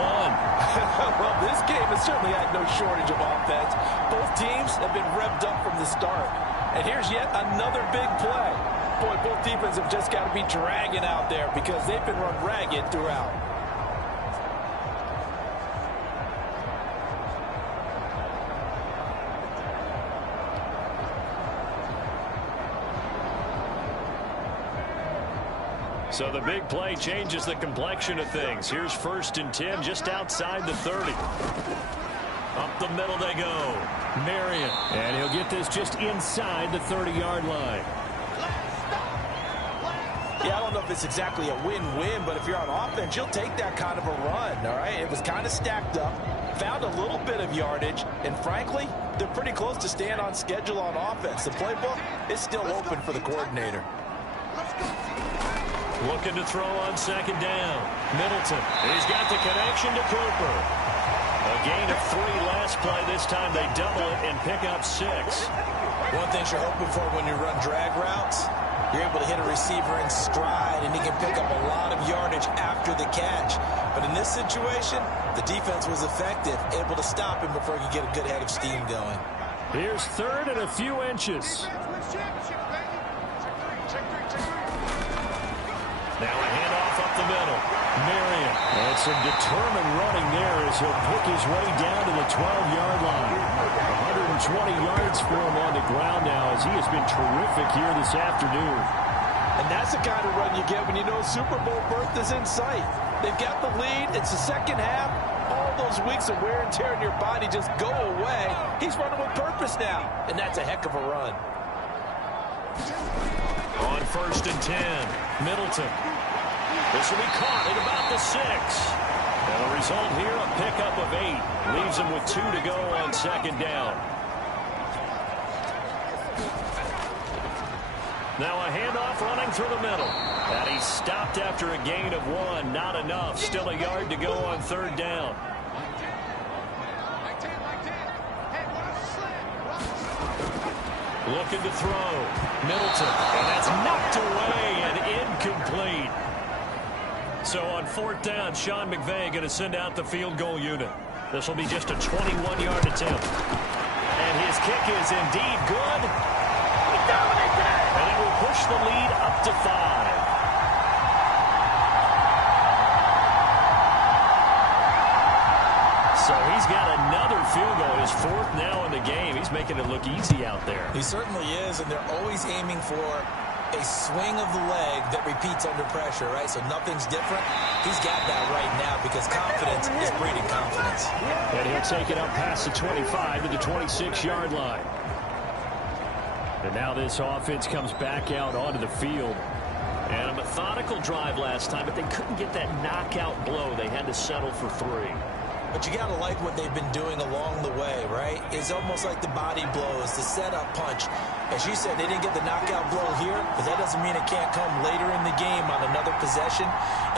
Well, this game has certainly had no shortage of offense. Both teams have been revved up from the start. And here's yet another big play. Boy, both defenses have just got to be dragging out there because they've been run ragged throughout. So the big play changes the complexion of things. Here's first and 10 just outside the 30. Up the middle they go. Marion. And he'll get this just inside the 30-yard line. Yeah, I don't know if it's exactly a win-win, but if you're on offense, you'll take that kind of a run, all right? It was kind of stacked up, found a little bit of yardage, and frankly, they're pretty close to staying on schedule on offense. The playbook is still open for the coordinator. Looking to throw on second down. Middleton. He's got the connection to Cooper. A gain of 3 last play. This time they double it and pick up 6. One thing you're hoping for when you run drag routes, you're able to hit a receiver in stride, and he can pick up a lot of yardage after the catch. But in this situation, the defense was effective, able to stop him before he could get a good head of steam going. Here's third and a few inches. Now a handoff up the middle. Marion. And some determined running there as he'll pick his way down to the 12-yard line. 120 yards for him on the ground now as he has been terrific here this afternoon. And that's the kind of run you get when you know Super Bowl berth is in sight. They've got the lead. It's the second half. All those weeks of wear and tear in your body just go away. He's running with purpose now, and that's a heck of a run. On 1st and 10, Middleton. This will be caught at about the 6. And the result here, a pickup of 8. Leaves him with 2 to go on 2nd down. Now a handoff running through the middle. And he stopped after a gain of 1. Not enough. Still a yard to go on 3rd down. Looking to throw. Middleton. And that's knocked away and incomplete. So on 4th down, Sean McVay going to send out the field goal unit. This will be just a 21-yard attempt. And his kick is indeed good. And it will push the lead up to 5. So he's got another field goal. His 4th now in the game. He's making it look easy out there. He certainly is, and they're always aiming for a swing of the leg that repeats under pressure, right? So nothing's different. He's got that right now because confidence is breeding confidence. And he'll take it up past the 25 to the 26-yard line. And now this offense comes back out onto the field. And a methodical drive last time, but they couldn't get that knockout blow. They had to settle for 3. But you got to like what they've been doing along the way, right? It's almost like the body blows, the setup punch. As you said, they didn't get the knockout blow here, but that doesn't mean it can't come later in the game on another possession.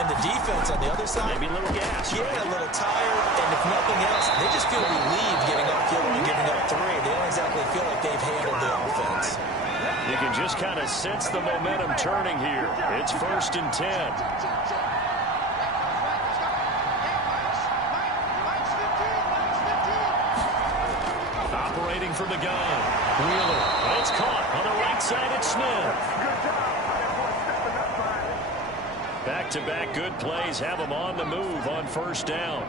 And the defense on the other side, maybe a little gas. Yeah, a little tired, and if nothing else, they just feel relieved getting upfield and giving up 3. They don't exactly feel like they've handled the offense. You can just kind of sense the momentum turning here. It's 1st and 10. Operating from the gun. Wheeler. It's caught on the right side. It's Smith. Back-to-back good plays have him on the move on 1st down.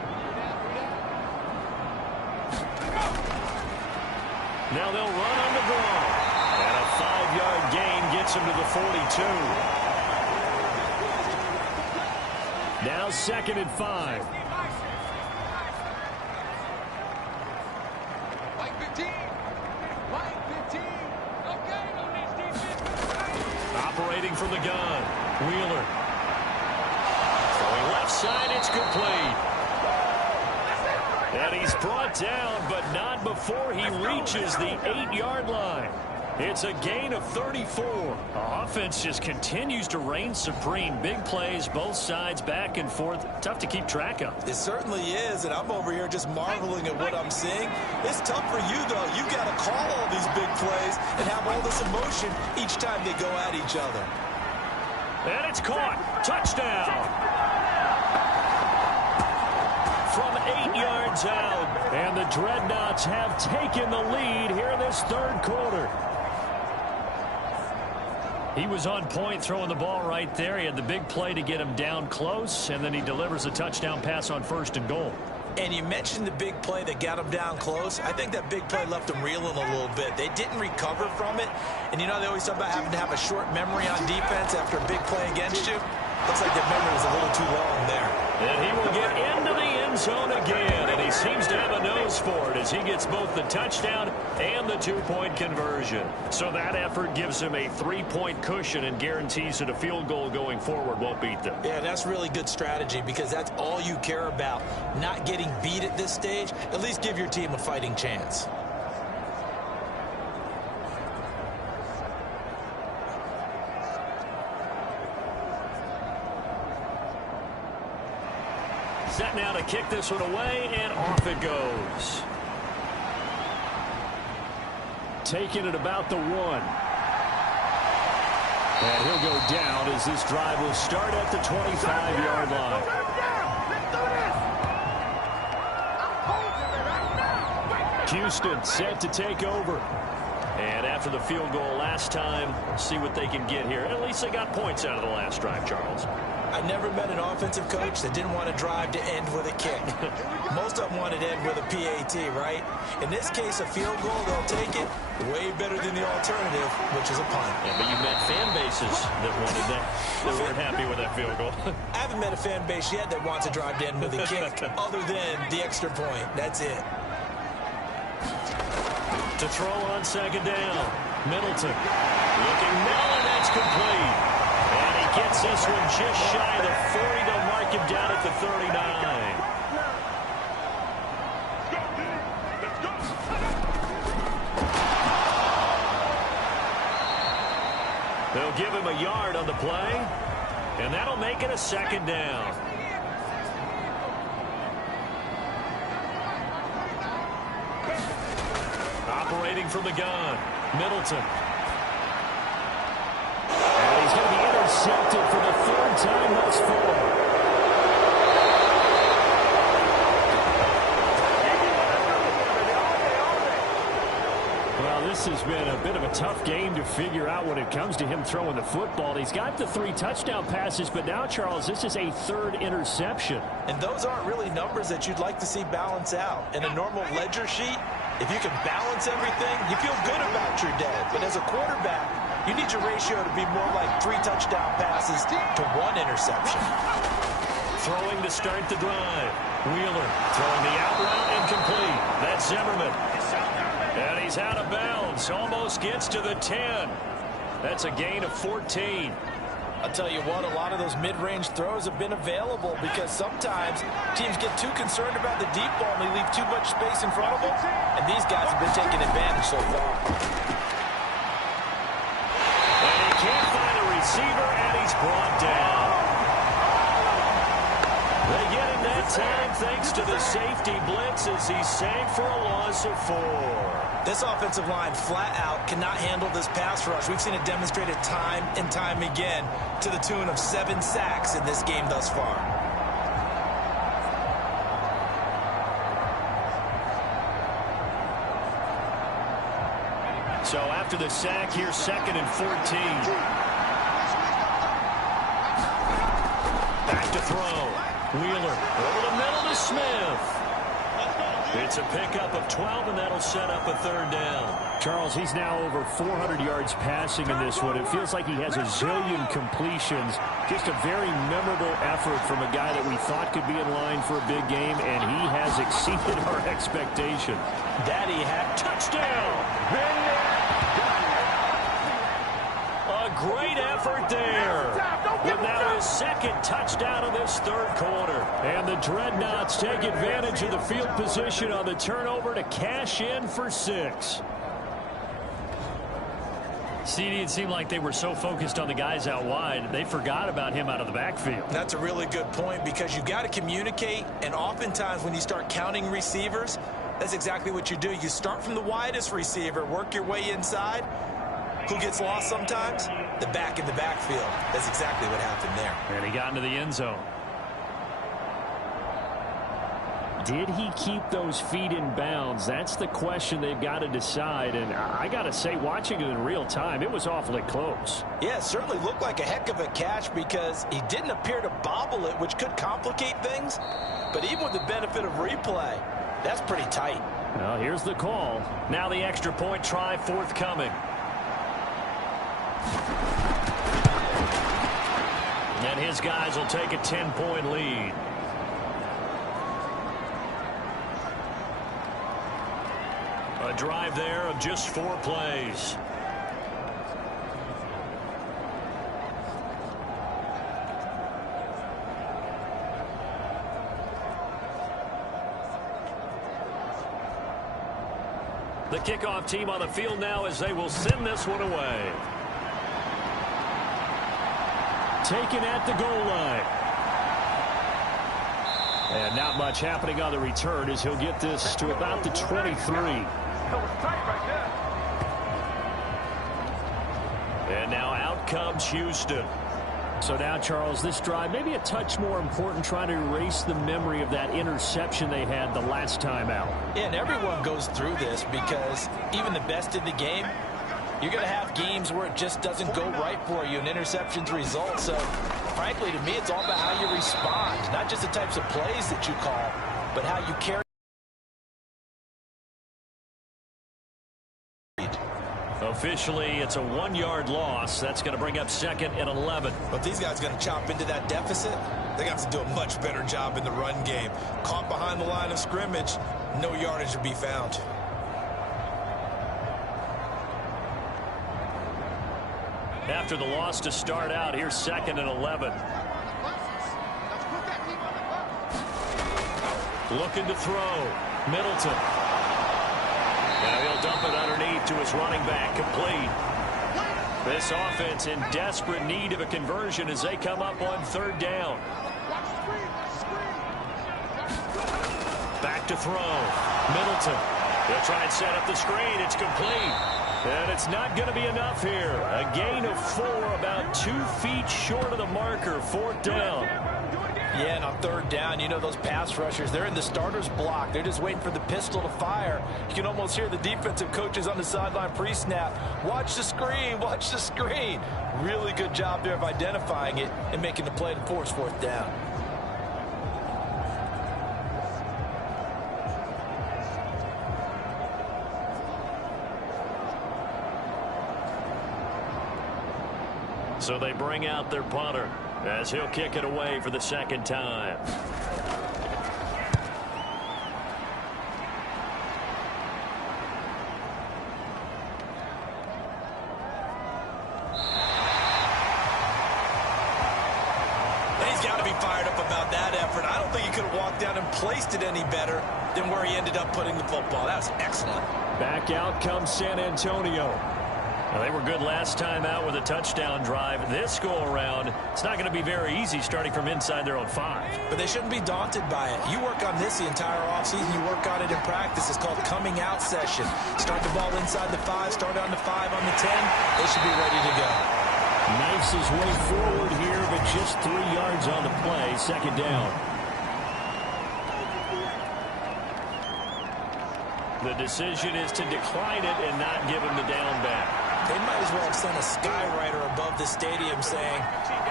Now they'll run on the draw. And a 5-yard gain gets him to the 42. Now 2nd and 5. Operating from the gun. Wheeler. Throwing left side, it's complete. And he's brought down, but not before he reaches the 8-yard line. It's a gain of 34. Offense just continues to reign supreme. Big plays, both sides, back and forth. Tough to keep track of. It certainly is, and I'm over here just marveling at what I'm seeing. It's tough for you, though. You've got to call all these big plays and have all this emotion each time they go at each other. And it's caught. Touchdown. From 8 yards out. And the Dreadnoughts have taken the lead here in this 3rd quarter. He was on point throwing the ball right there. He had the big play to get him down close, and then he delivers a touchdown pass on 1st and goal. And you mentioned the big play that got him down close. I think that big play left him reeling a little bit. They didn't recover from it. And you know, they always talk about having to have a short memory on defense after a big play against you. Looks like the memory was a little too long there. And he will get into the end zone again, and he seems to have a nose for it as he gets both the touchdown and the 2-point conversion. So that effort gives him a 3-point cushion and guarantees that a field goal going forward won't beat them. Yeah, that's really good strategy because that's all you care about. Not getting beat at this stage. At least give your team a fighting chance. Set now to kick this one away, and off it goes. Taking it about the 1. And he'll go down as this drive will start at the 25-yard line. Houston set to take over. And after the field goal last time, see what they can get here. At least they got points out of the last drive, Charles. I never met an offensive coach that didn't want to drive to end with a kick. Most of them wanted to end with a PAT, right? In this case, a field goal, they'll take it. Way better than the alternative, which is a punt. Yeah, but you've met fan bases that wanted that, that weren't happy with that field goal. I haven't met a fan base yet that wants to drive to end with a kick, other than the extra point. That's it. To throw on 2nd down. Middleton looking melon It's complete. And he gets this one just shy of the 40. They'll mark him down at the 39. They'll give him a yard on the play, and that'll make it a second down. Operating from the gun, Middleton. And he's going to be intercepted for the third time thus far. Well, this has been a bit of a tough game to figure out when it comes to him throwing the football. He's got the 3 touchdown passes, but now, Charles, this is a third interception. And those aren't really numbers that you'd like to see balance out. In a normal ledger sheet, if you can balance everything, you feel good about your day. But as a quarterback, you need your ratio to be more like 3 touchdown passes to 1 interception. Throwing to start the drive. Wheeler throwing the out route incomplete. That's Zimmerman. And he's out of bounds. Almost gets to the 10. That's a gain of 14. I'll tell you what, a lot of those mid-range throws have been available because sometimes teams get too concerned about the deep ball and they leave too much space in front of them. And these guys have been taking advantage so far. And he can't find a receiver, and he's brought down. They get him that time thanks to the safety blitz as he sank for a loss of 4. This offensive line flat out cannot handle this pass rush. We've seen it demonstrated time and time again to the tune of 7 sacks in this game thus far. So after the sack here, 2nd and 14. Back to throw. Wheeler over the middle to Smith. It's a pickup of 12, and that'll set up a 3rd down. Charles, he's now over 400 yards passing in this one. It feels like he has a zillion completions. Just a very memorable effort from a guy that we thought could be in line for a big game, and he has exceeded our expectation. Daddy had Touchdown! A great effort there. With now his 2nd touchdown of this 3rd quarter. And the Dreadnoughts take advantage of the field position on the turnover to cash in for 6. CD, it seemed like they were so focused on the guys out wide, they forgot about him out of the backfield. That's a really good point because you got to communicate, and oftentimes when you start counting receivers, that's exactly what you do. You start from the widest receiver, work your way inside. Who gets lost sometimes? The back in the backfield. That's exactly what happened there. And he got into the end zone. Did he keep those feet in bounds? That's the question they've got to decide. And I got to say, watching it in real time, it was awfully close. Yeah, it certainly looked like a heck of a catch because he didn't appear to bobble it, which could complicate things. But even with the benefit of replay, that's pretty tight. Well, here's the call. Now the extra point try forthcoming. And his guys will take a 10-point lead. A drive there of just 4 plays. The kickoff team on the field now as they will send this one away. Taken at the goal line. And not much happening on the return as he'll get this to about the 23. And now out comes Houston. So now, Charles, this drive maybe a touch more important, trying to erase the memory of that interception they had the last time out. Yeah, and everyone goes through this because even the best in the game, you're going to have games where it just doesn't go right for you and interceptions result. So, frankly, to me, it's all about how you respond, not just the types of plays that you call, but how you carry. Officially, it's a 1-yard loss. That's going to bring up 2nd and 11. But these guys are going to chop into that deficit. They got to do a much better job in the run game. Caught behind the line of scrimmage, no yardage to be found. after the loss to start out. Here's 2nd and 11. Looking to throw. Middleton. Now he'll dump it underneath to his running back. Complete. This offense in desperate need of a conversion as they come up on 3rd down. Back to throw. Middleton. He'll try and set up the screen. It's complete. And it's not going to be enough here. A gain of 4, about 2 feet short of the marker. 4th down. Yeah, and on 3rd down, you know those pass rushers, they're in the starter's block. They're just waiting for the pistol to fire. You can almost hear the defensive coaches on the sideline pre-snap. Watch the screen, watch the screen. Really good job there of identifying it and making the play to force 4th down. So they bring out their punter as he'll kick it away for the 2nd time. He's got to be fired up about that effort. I don't think he could have walked down and placed it any better than where he ended up putting the football. That was excellent. Back out comes San Antonio. Well, they were good last time out with a touchdown drive. This go-around, it's not going to be very easy starting from inside their own 5. But they shouldn't be daunted by it. You work on this the entire offseason. You work on it in practice. It's called coming out session. Start the ball inside the 5, start on the 5, on the 10. They should be ready to go. Knifes his way forward here, but just 3 yards on the play. 2nd down. The decision is to decline it and not give him the down back. They might as well have sent a skywriter above the stadium saying,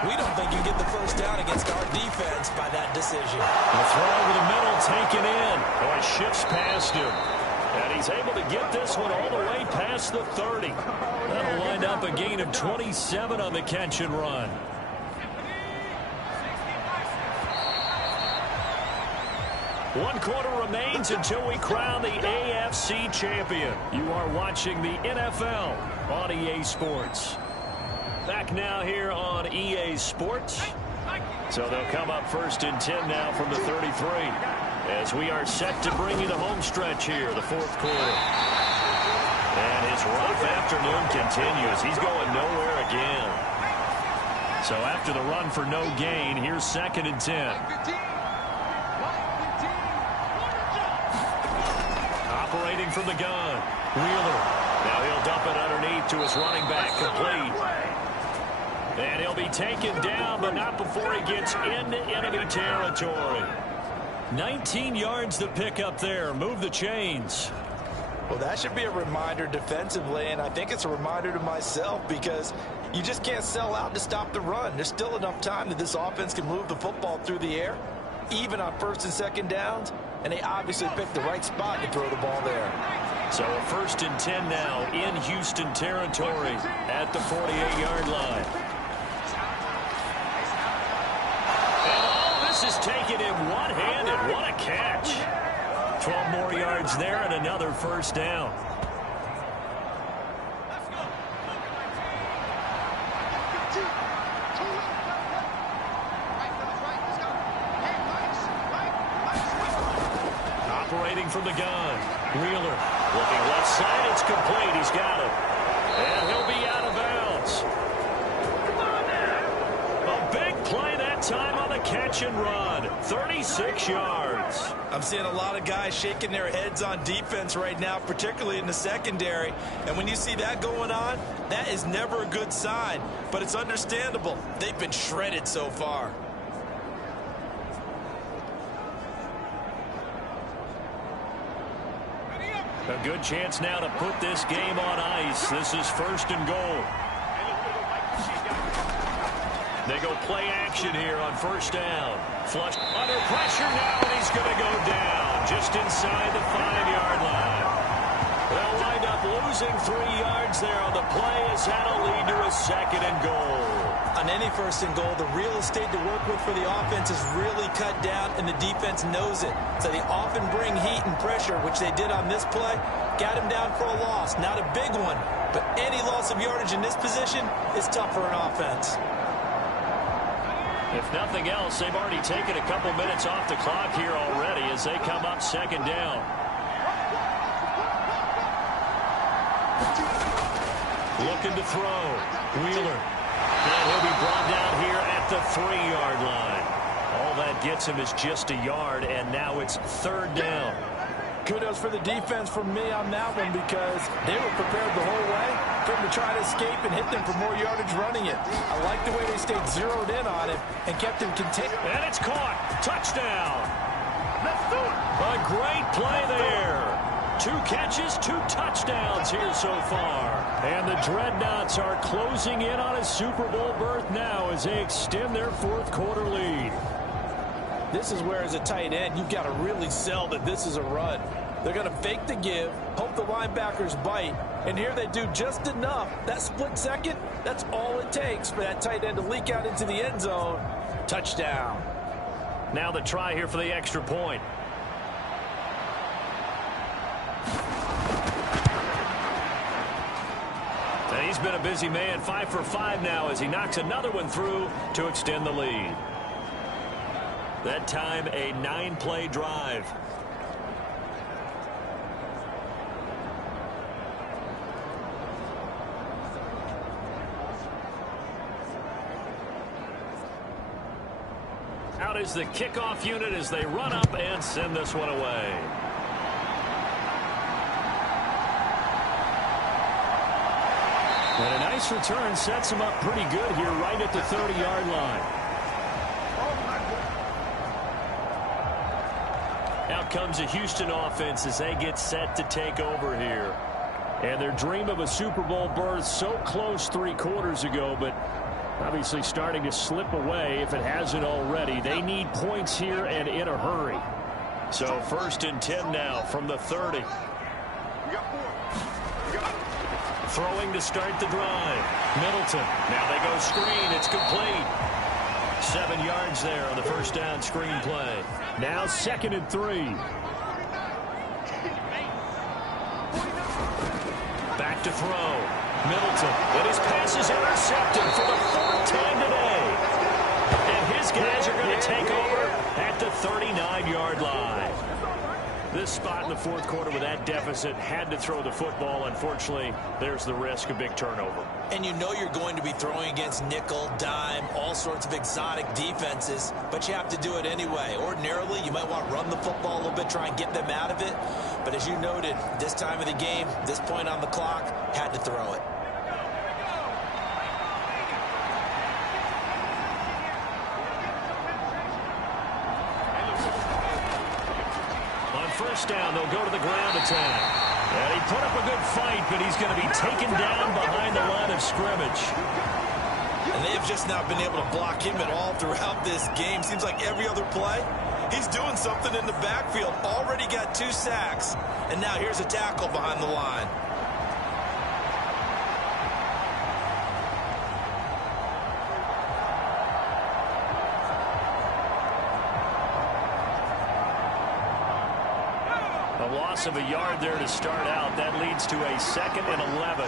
we don't think you get the 1st down against our defense by that decision. The throw over the middle taken in. Oh, it shifts past him. And he's able to get this one all the way past the 30. That'll wind up a gain of 27 on the catch and run. One quarter remains until we crown the AFC champion. You are watching the NFL on EA Sports. Back now here on EA Sports. So they'll come up 1st and 10 now from the 33. As we are set to bring you the home stretch here, the 4th quarter. And his rough afternoon continues. He's going nowhere again. So after the run for no gain, here's 2nd and 10. Operating from the gun. Wheeler. Now he'll dump it underneath to his running back. Complete. And he'll be taken down, but not before he gets into enemy territory. 19 yards to pick up there. Move the chains. Well, that should be a reminder defensively, and I think it's a reminder to myself because you just can't sell out to stop the run. There's still enough time that this offense can move the football through the air, even on 1st and 2nd downs, and they obviously picked the right spot to throw the ball there. So a 1st and 10 now in Houston territory at the 48-yard line. And all this is taken in one-handed. What a catch. 12 more yards there and another 1st down. Operating from the gun. Wheeler looking left side. It's complete. He's got it. And he'll be out of bounds. A big play that time on the catch and run. 36 yards. I'm seeing a lot of guys shaking their heads on defense right now, particularly in the secondary. And when you see that going on, that is never a good sign. But it's understandable. They've been shredded so far. A good chance now to put this game on ice. This is 1st and goal. They go play action here on 1st down. Flush under pressure now, and he's going to go down just inside the 5-yard line. They'll wind up losing 3 yards there on the play as that'll lead to a 2nd and goal. On any 1st and goal, the real estate to work with for the offense is really cut down, and the defense knows it. So they often bring heat and pressure, which they did on this play. Got him down for a loss. Not a big one, But any loss of yardage in this position is tough for an offense. If nothing else, they've already taken a couple minutes off the clock here already as they come up second down. Looking to throw. Wheeler. And he'll be brought down here at the 3-yard line. All that gets him is just a yard, and now it's third down. Kudos for the defense from me on that one because they were prepared the whole way for him to try to escape and hit them for more yardage running it. I like the way they stayed zeroed in on him and kept him contained. And it's caught. Touchdown. Let's do it. A great play there. 2 catches, 2 touchdowns here so far. And the Dreadnoughts are closing in on a Super Bowl berth now as they extend their fourth quarter lead. This is where, as a tight end, you've got to really sell that this is a run. They're going to fake the give, hope the linebackers bite, and here they do just enough. That split second, that's all it takes for that tight end to leak out into the end zone. Touchdown. Now the try here for the extra point. And he's been a busy man, 5 for 5 now as he knocks another one through to extend the lead. That time, a 9-play drive. Out is the kickoff unit as they run up and send this one away. And a nice return sets him up pretty good here right at the 30-yard line. Out comes the Houston offense as they get set to take over here. And their dream of a Super Bowl berth so close 3 quarters ago, but obviously starting to slip away if it hasn't already. They need points here and in a hurry. So first and 10 now from the 30. Throwing to start the drive. Middleton. Now they go screen. It's complete. 7 yards there on the first down screen play. Now 2nd and 3. Back to throw. Middleton. And his pass is intercepted for the 4th time today. And his guys are going to take over at the 39-yard line. This spot in the 4th quarter with that deficit had to throw the football. Unfortunately, there's the risk of big turnover. And you know you're going to be throwing against nickel, dime, all sorts of exotic defenses, but you have to do it anyway. Ordinarily, you might want to run the football a little bit, try and get them out of it. But as you noted, this time of the game, this point on the clock, had to throw it. First down, they'll go to the ground attack. And he put up a good fight, but he's going to be taken down behind the line of scrimmage. And they have just not been able to block him at all throughout this game. Seems like every other play, he's doing something in the backfield. Already got 2 sacks, and now here's a tackle behind the line. A loss of a yard there to start out. That leads to a 2nd and 11.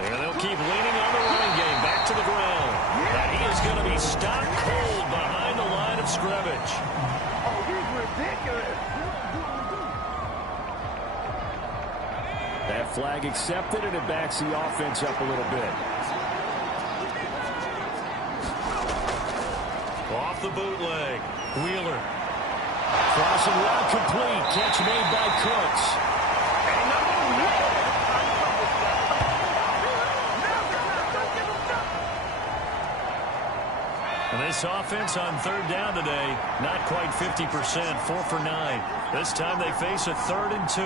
And they'll keep leaning on the running game. Back to the ground. And he is going to be stopped cold behind the line of scrimmage. Oh, he's ridiculous. That flag accepted, and it backs the offense up a little bit. Off the bootleg. Wheeler. Crossing route complete. Catch made by Cooks. And this offense on 3rd down today, not quite 50%, 4 for 9. This time they face a 3rd and 2.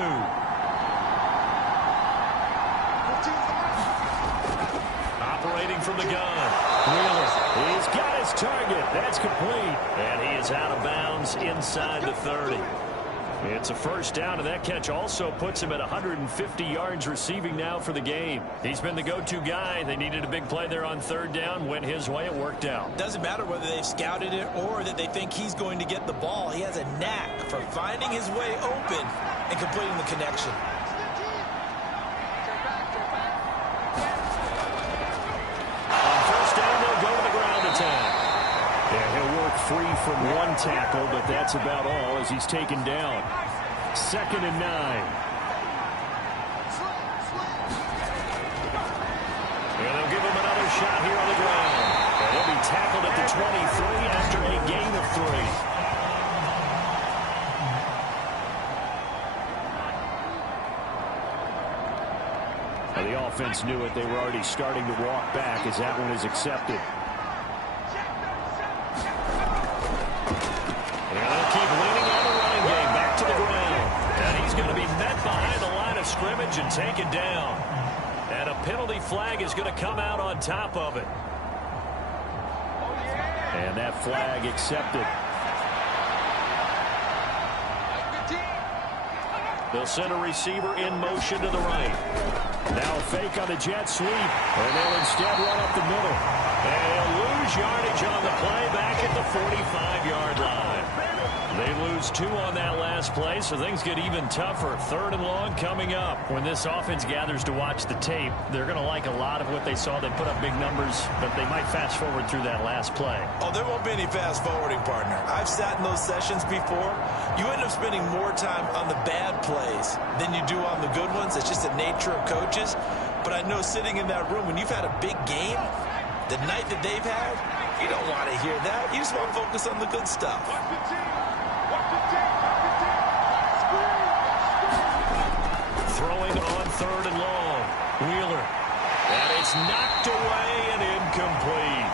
Operating from the gun. Wheeler. He's got his target. That's complete. And he is out of bounds inside the 30. It's a first down, and that catch also puts him at 150 yards receiving now for the game. He's been the go-to guy. They needed a big play there on third down. Went his way. It worked out. Doesn't matter whether they've scouted it or that they think he's going to get the ball. He has a knack for finding his way open and completing the connection. On first down, they'll go to the ground attack. Yeah, he'll work free from one tackle, but that's about all as he's taken down. 2nd and 9. And they'll give him another shot here on the ground. And he'll be tackled at the 23 after a gain of 3. The offense knew it. They were already starting to walk back as that one is accepted. And they'll keep leaning on the running game back to the ground. And he's going to be met behind the line of scrimmage and taken down. And a penalty flag is going to come out on top of it. And that flag accepted. They'll send a receiver in motion to the right. Now a fake on the jet sweep. And they'll instead run up the middle. And they'll lose yardage on the play back at the 45-yard line. They lose 2 on that last play, so things get even tougher. 3rd and long coming up. When this offense gathers to watch the tape, they're going to like a lot of what they saw. They put up big numbers, but they might fast forward through that last play. Oh, there won't be any fast forwarding, partner. I've sat in those sessions before. You end up spending more time on the bad plays than you do on the good ones. It's just the nature of coaches. But I know sitting in that room, when you've had a big game, the night that they've had, you don't want to hear that. You just want to focus on the good stuff. Throwing on 3rd and long. Wheeler. And it's knocked away and incomplete.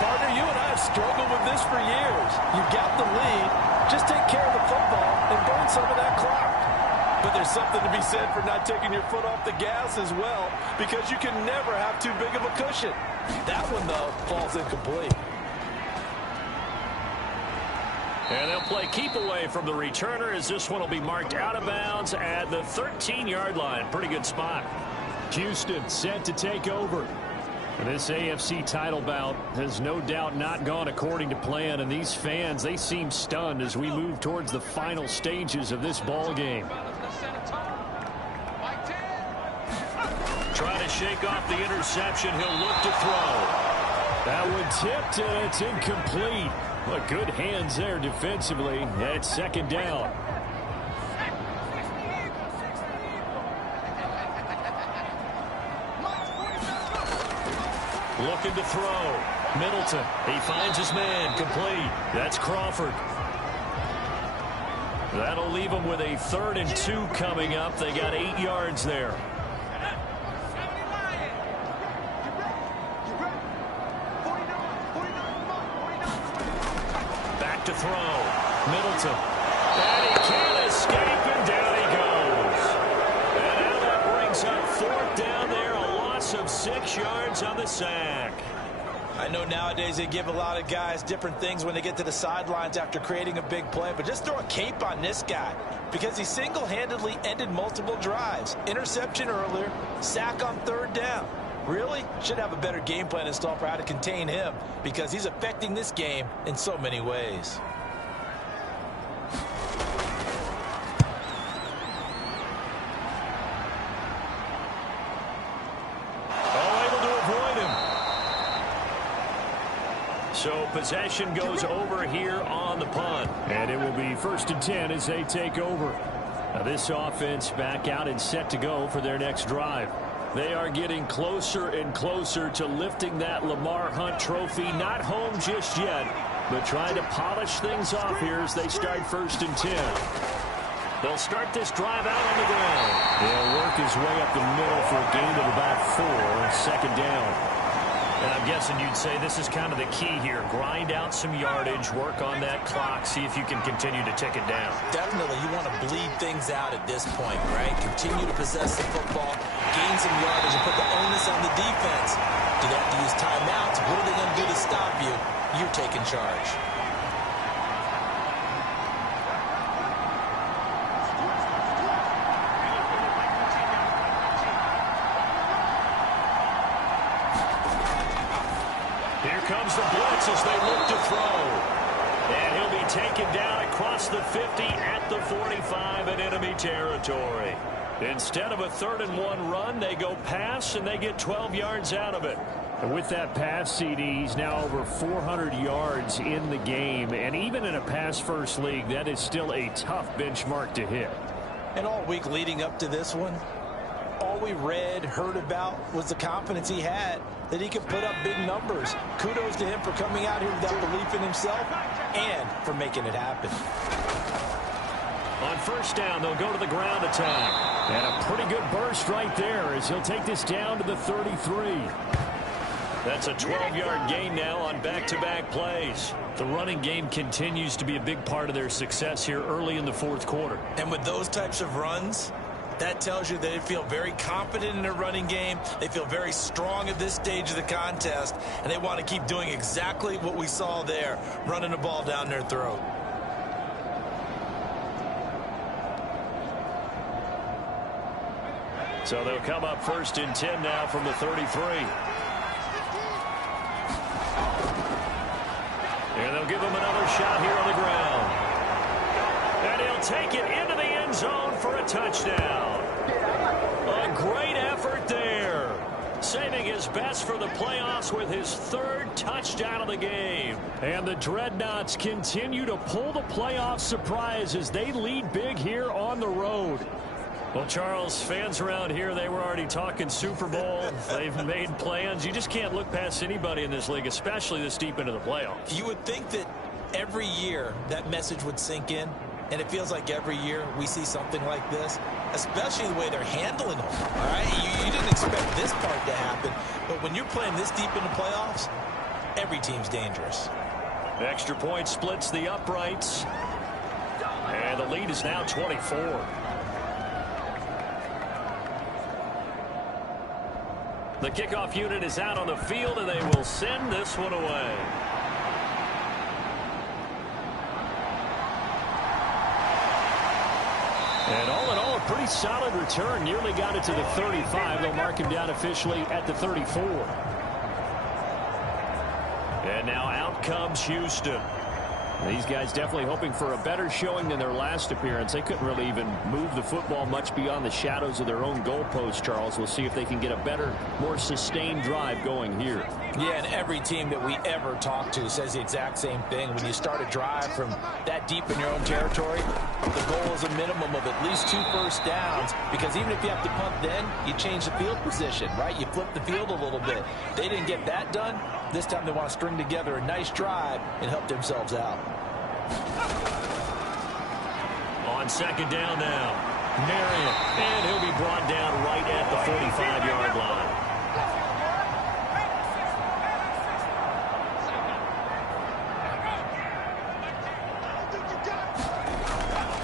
Partner, you and I have struggled with this for years. You got the lead. Just take care of the football and burn some of that clock. But there's something to be said for not taking your foot off the gas as well, because you can never have too big of a cushion. That one, though, falls incomplete. And they'll play keep away from the returner as this one will be marked out of bounds at the 13-yard line. Pretty good spot. Houston set to take over. This AFC title bout has no doubt not gone according to plan, and these fans, they seem stunned as we move towards the final stages of this ball game. Trying to shake off the interception. He'll look to throw. That one tipped, and it's incomplete. Well, good hands there defensively at 2nd down. Looking to throw. Middleton. He finds his man. Complete. That's Crawford. That'll leave him with a 3rd and 2 coming up. They got 8 yards there. Back to throw. Middleton. And he can't escape, and down he goes. And now that brings up 4th down there. A loss of 6 yards on the sack. I know nowadays they give a lot of guys different things when they get to the sidelines after creating a big play, but just throw a cape on this guy because he single-handedly ended multiple drives. Interception earlier, sack on 3rd down. Really should have a better game plan installed for how to contain him because he's affecting this game in so many ways. So possession goes over here on the punt. And it will be 1st and 10 as they take over. Now this offense back out and set to go for their next drive. They are getting closer and closer to lifting that Lamar Hunt trophy. Not home just yet, but trying to polish things off here as they start 1st and 10. They'll start this drive out on the ground. They'll work his way up the middle for a gain of about 4, 2nd down. And I'm guessing you'd say this is kind of the key here. Grind out some yardage, work on that clock, see if you can continue to tick it down. Definitely, you want to bleed things out at this point, right? Continue to possess the football, gain some yardage, and put the onus on the defense. Do they have to use timeouts? What are they going to do to stop you? You're taking charge. comes the blitz as they look to throw. And he'll be taken down across the 50 at the 45 in enemy territory. Instead of a 3rd-and-1 run, they go pass, and they get 12 yards out of it. And with that pass, CD, he's now over 400 yards in the game. And even in a pass-first league, that is still a tough benchmark to hit. And all week leading up to this one, all we read, heard about was the confidence he had that he could put up big numbers. Kudos to him for coming out here with that belief in himself and for making it happen. On 1st down, they'll go to the ground attack. And a pretty good burst right there as he'll take this down to the 33. That's a 12-yard gain now on back-to-back plays. The running game continues to be a big part of their success here early in the 4th quarter. And with those types of runs, that tells you they feel very confident in their running game. They feel very strong at this stage of the contest, and they want to keep doing exactly what we saw there, running the ball down their throat. So they'll come up 1st and 10 now from the 33. And they'll give him another shot here on the ground. And he'll take it into the end zone for a touchdown. A great effort there. Saving his best for the playoffs with his 3rd touchdown of the game. And the Dreadnoughts continue to pull the playoff surprise as they lead big here on the road. Well, Charles, fans around here, they were already talking Super Bowl. They've made plans. You just can't look past anybody in this league, especially this deep into the playoffs. You would think that every year that message would sink in, and it feels like every year we see something like this, especially the way they're handling them. All right, you didn't expect this part to happen, but when you're playing this deep in the playoffs, every team's dangerous. Extra point splits the uprights, and the lead is now 24. The kickoff unit is out on the field, and they will send this one away. And all in all, a pretty solid return. Nearly got it to the 35. They'll mark him down officially at the 34. And now out comes Houston. These guys definitely hoping for a better showing than their last appearance. They couldn't really even move the football much beyond the shadows of their own goalpost, Charles. We'll see if they can get a better, more sustained drive going here. Yeah, and every team that we ever talk to says the exact same thing. When you start a drive from that deep in your own territory, the goal is a minimum of at least 2 first downs, because even if you have to punt then, you change the field position, right? You flip the field a little bit. They didn't get that done. This time they want to string together a nice drive and help themselves out. On 2nd down now, Marion, and he'll be brought down right at the 45-yard line.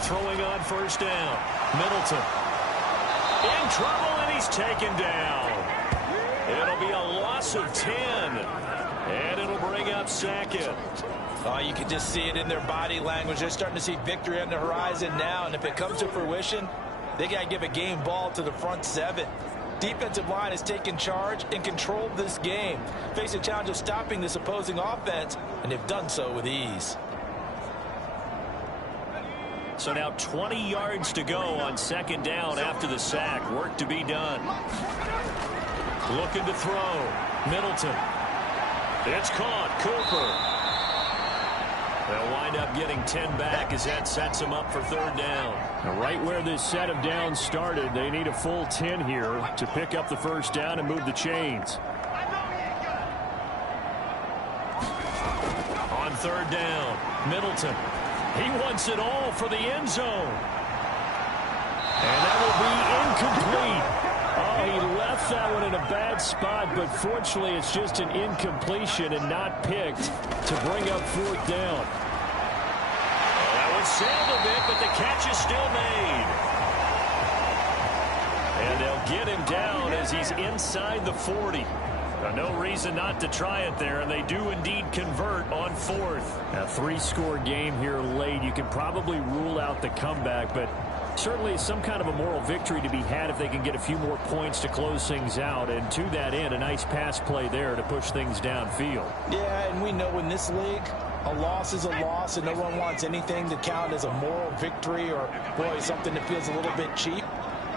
Throwing on 1st down, Middleton. In trouble, and he's taken down. It'll be a loss of 10, and it'll bring up 2nd. Oh, you can just see it in their body language. They're starting to see victory on the horizon now, and if it comes to fruition, they got to give a game ball to the front 7. Defensive line has taken charge and controlled this game. Face a challenge of stopping this opposing offense, and they've done so with ease. So now 20 yards to go on 2nd down after the sack. Work to be done. Looking to throw. Middleton. It's caught. Cooper. They'll wind up getting 10 back as that sets them up for 3rd down. Now, right where this set of downs started, they need a full 10 here to pick up the 1st down and move the chains. On 3rd down, Middleton. He wants it all for the end zone. And that will be incomplete. Oh, he left that one in a bad spot, but fortunately it's just an incompletion and not picked to bring up 4th down. That one sailed a bit, but the catch is still made. And they'll get him down as he's inside the 40. No reason not to try it there, and they do indeed convert on 4th. A 3-score game here late. You can probably rule out the comeback, but Certainly some kind of a moral victory to be had if they can get a few more points to close things out. And to that end, a nice pass play there to push things downfield. Yeah, and we know in this league, a loss is a loss, and no one wants anything to count as a moral victory or, boy, something that feels a little bit cheap.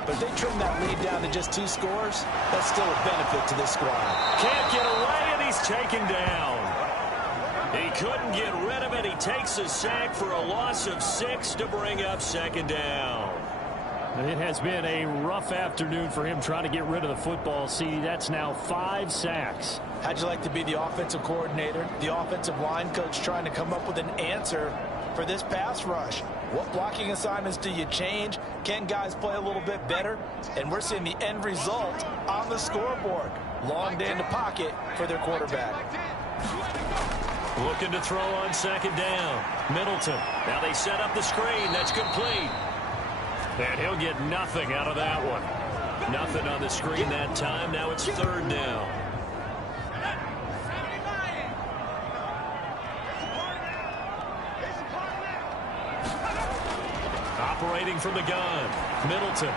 But if they trim that lead down to just 2 scores, that's still a benefit to this squad. Can't get away, and he's taken down. He couldn't get rid of it. He takes a sack for a loss of 6 to bring up 2nd down. It has been a rough afternoon for him trying to get rid of the football. See, that's now 5 sacks. How'd you like to be the offensive coordinator, the offensive line coach, trying to come up with an answer for this pass rush? What blocking assignments do you change? Can guys play a little bit better? And we're seeing the end result on the scoreboard. Long day in the pocket for their quarterback. Looking to throw on 2nd down. Middleton. Now they set up the screen. That's complete. And he'll get nothing out of that one. Nothing on the screen that time. Now it's 3rd down. Operating from the gun. Middleton.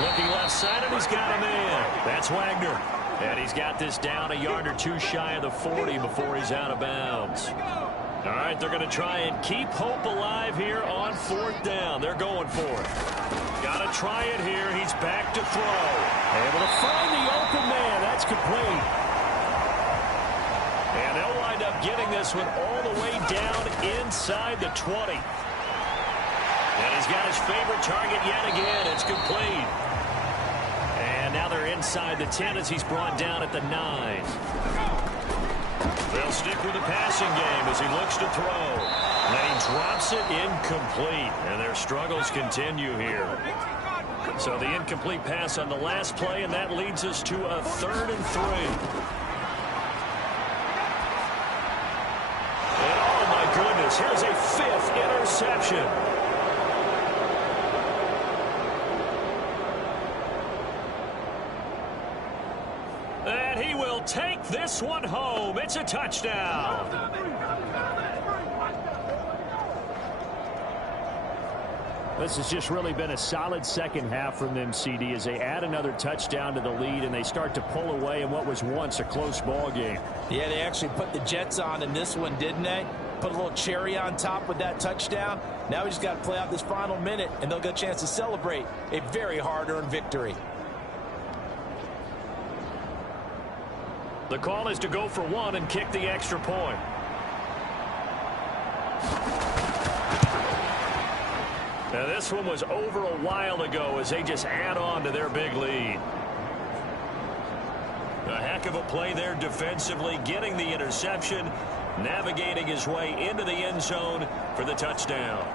Looking left side, and he's got him in. That's Wagner. And he's got this down a yard or 2 shy of the 40 before he's out of bounds. All right, they're going to try and keep hope alive here on 4th down. They're going for it. Got to try it here. He's back to throw. Able to find the open man. That's complete. And they'll wind up getting this one all the way down inside the 20. And he's got his favorite target yet again. It's complete. And now they're inside the 10 as he's brought down at the 9. They'll stick with the passing game as he looks to throw. And then he drops it incomplete. And their struggles continue here. So the incomplete pass on the last play, and that leads us to a 3rd and 3. And oh my goodness, here's a 5th interception. And he will take this one home. It's a touchdown. This has just really been a solid second half from them, CD, as they add another touchdown to the lead and they start to pull away in what was once a close ball game. Yeah, they actually put the Jets on in this one, didn't they? Put a little cherry on top with that touchdown. Now we just got to play out this final minute, and they'll get a chance to celebrate a very hard-earned victory. The call is to go for 1 and kick the extra point. Now this one was over a while ago as they just add on to their big lead. A heck of a play there defensively, getting the interception, navigating his way into the end zone for the touchdown.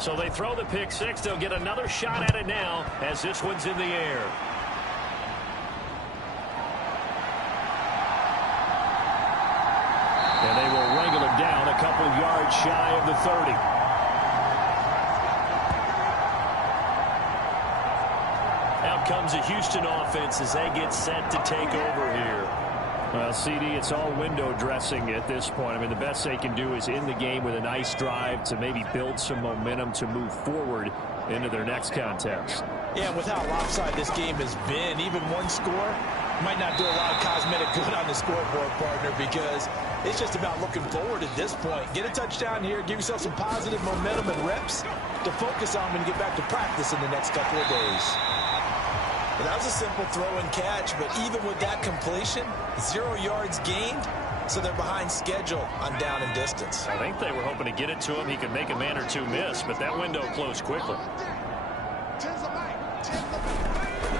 So they throw the pick 6. They'll get another shot at it now as this one's in the air. And they will wrangle it down a couple yards shy of the 30. Out comes the Houston offense as they get set to take over here. Well, CD, it's all window dressing at this point. I mean, the best they can do is in the game with a nice drive to maybe build some momentum to move forward into their next contest. Yeah, and with how lopsided this game has been, even one score might not do a lot of cosmetic good on the scoreboard, partner, because it's just about looking forward at this point. Get a touchdown here, give yourself some positive momentum and reps to focus on when you get back to practice in the next couple of days. Well, that was a simple throw and catch, but even with that completion, 0 yards gained, so they're behind schedule on down and distance. I think they were hoping to get it to him. He could make a man or two miss, but that window closed quickly.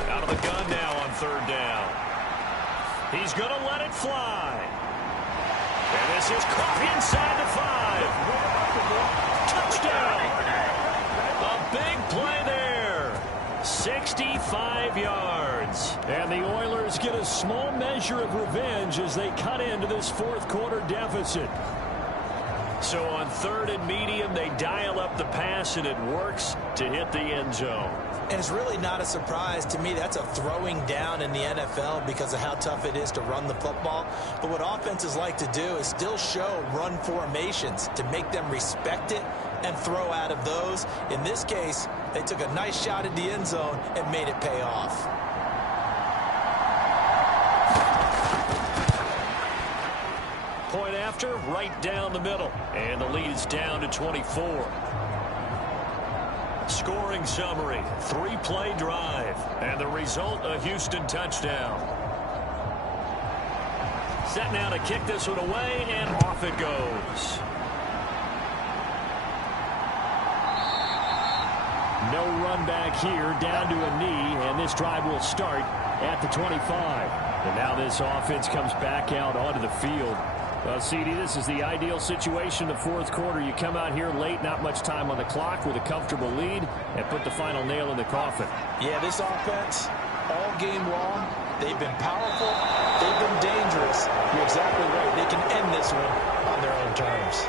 Out of the gun now on 3rd down. He's going to let it fly. And this is caught inside the 5. Touchdown. A big play there. 65 yards. And the Oilers get a small measure of revenge as they cut into this 4th quarter deficit. So on 3rd and medium, they dial up the pass, and it works to hit the end zone. And it's really not a surprise to me. That's a throwing down in the NFL because of how tough it is to run the football. But what offenses like to do is still show run formations to make them respect it and throw out of those. In this case, they took a nice shot at the end zone and made it pay off. Point after, right down the middle. And the lead is down to 24. Scoring summary, 3-play drive. And the result, a Houston touchdown. Set now to kick this one away, and off it goes. No run back here, down to a knee, and this drive will start at the 25. And now this offense comes back out onto the field. Well, CD, this is the ideal situation in the fourth quarter. You come out here late, not much time on the clock, with a comfortable lead, and put the final nail in the coffin. Yeah, this offense, all game long, they've been powerful, they've been dangerous. You're exactly right. They can end this one on their own terms.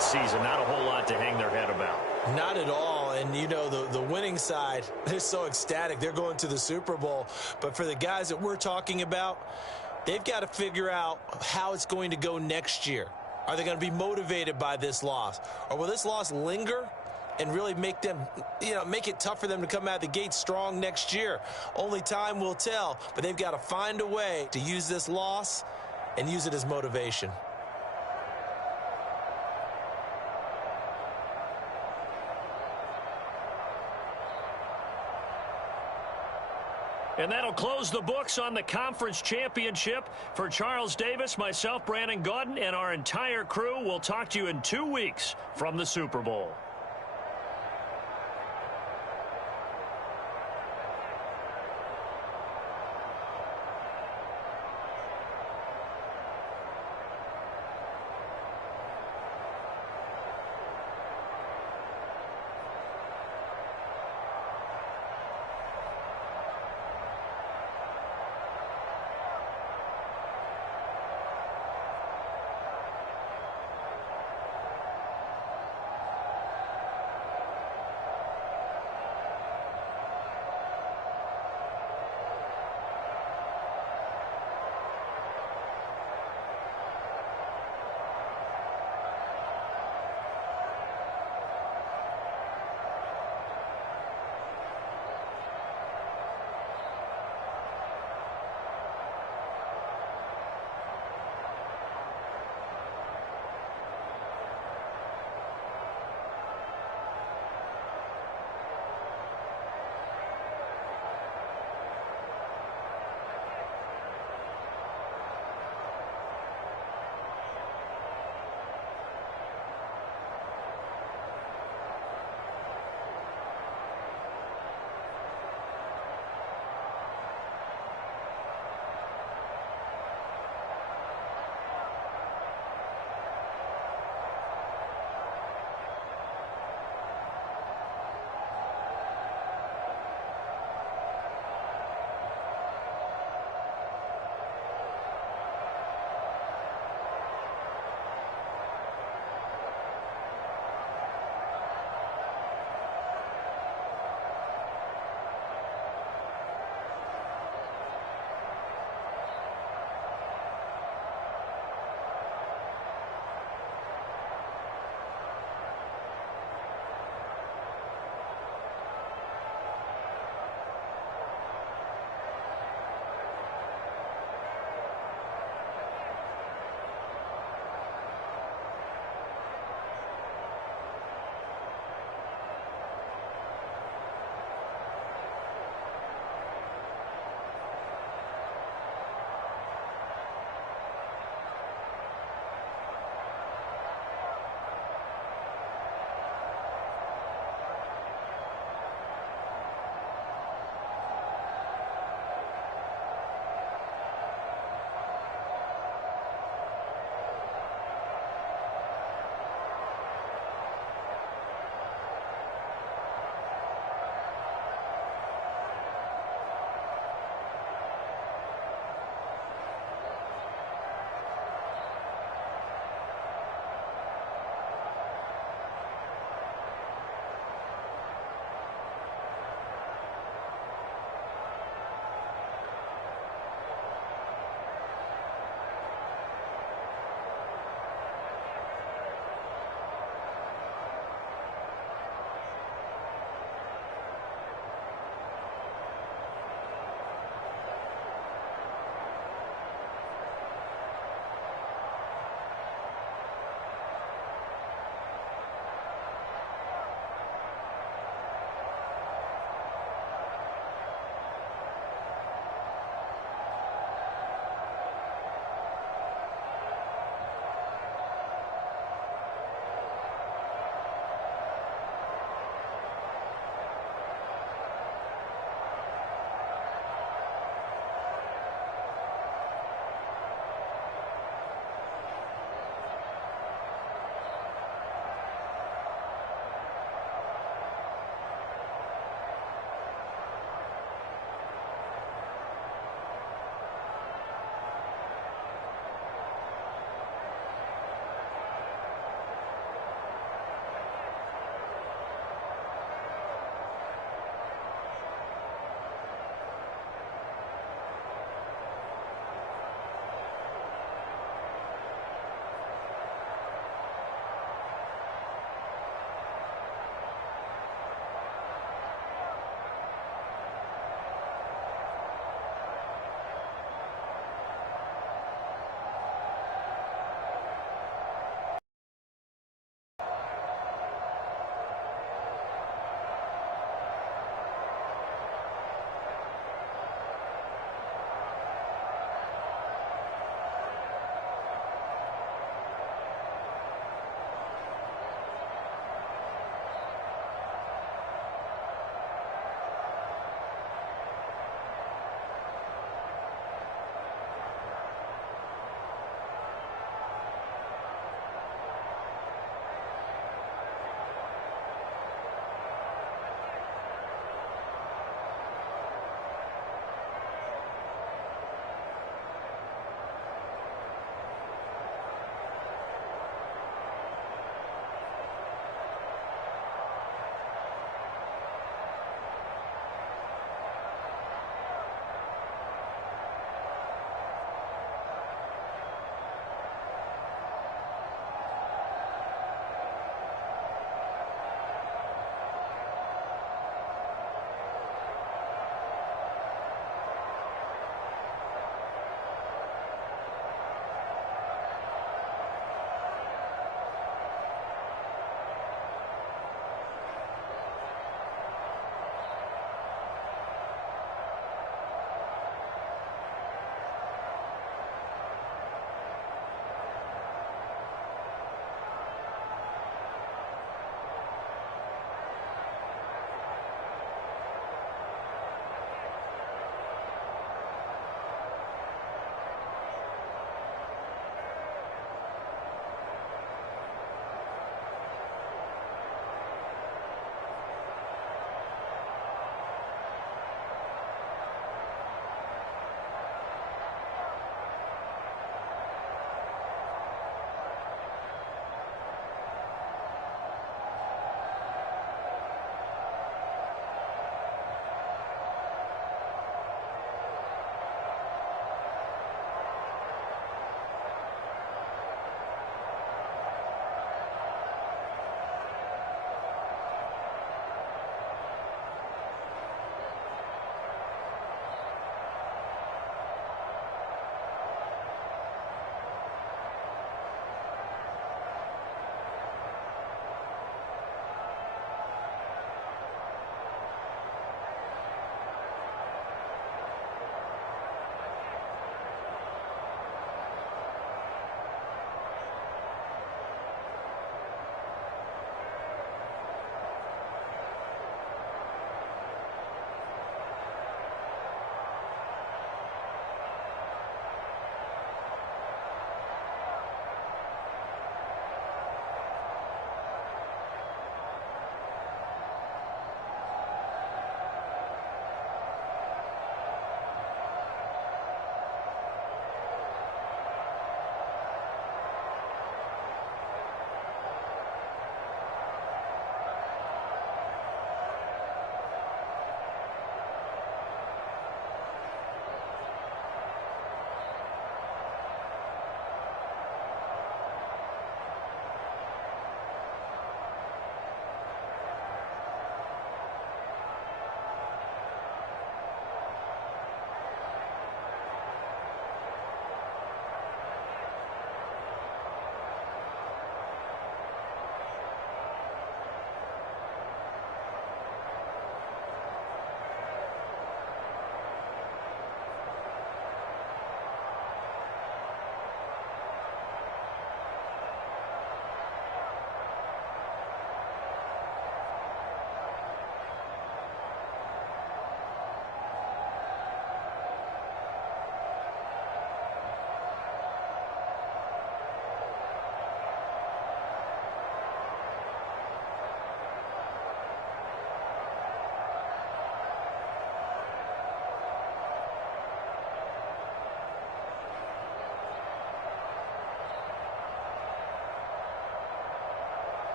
Season, not a whole lot to hang their head about. Not at all. And, you know, the winning side, they're so ecstatic. They're going to the Super Bowl. But for the guys that we're talking about, they've got to figure out how it's going to go next year. Are they going to be motivated by this loss? Or will this loss linger and really make them, make it tough for them to come out the gate strong next year? Only time will tell. But they've got to find a way to use this loss and use it as motivation. And that'll close the books on the conference championship. For Charles Davis, myself, Brandon Gaudin, and our entire crew, we'll talk to you in 2 weeks from the Super Bowl.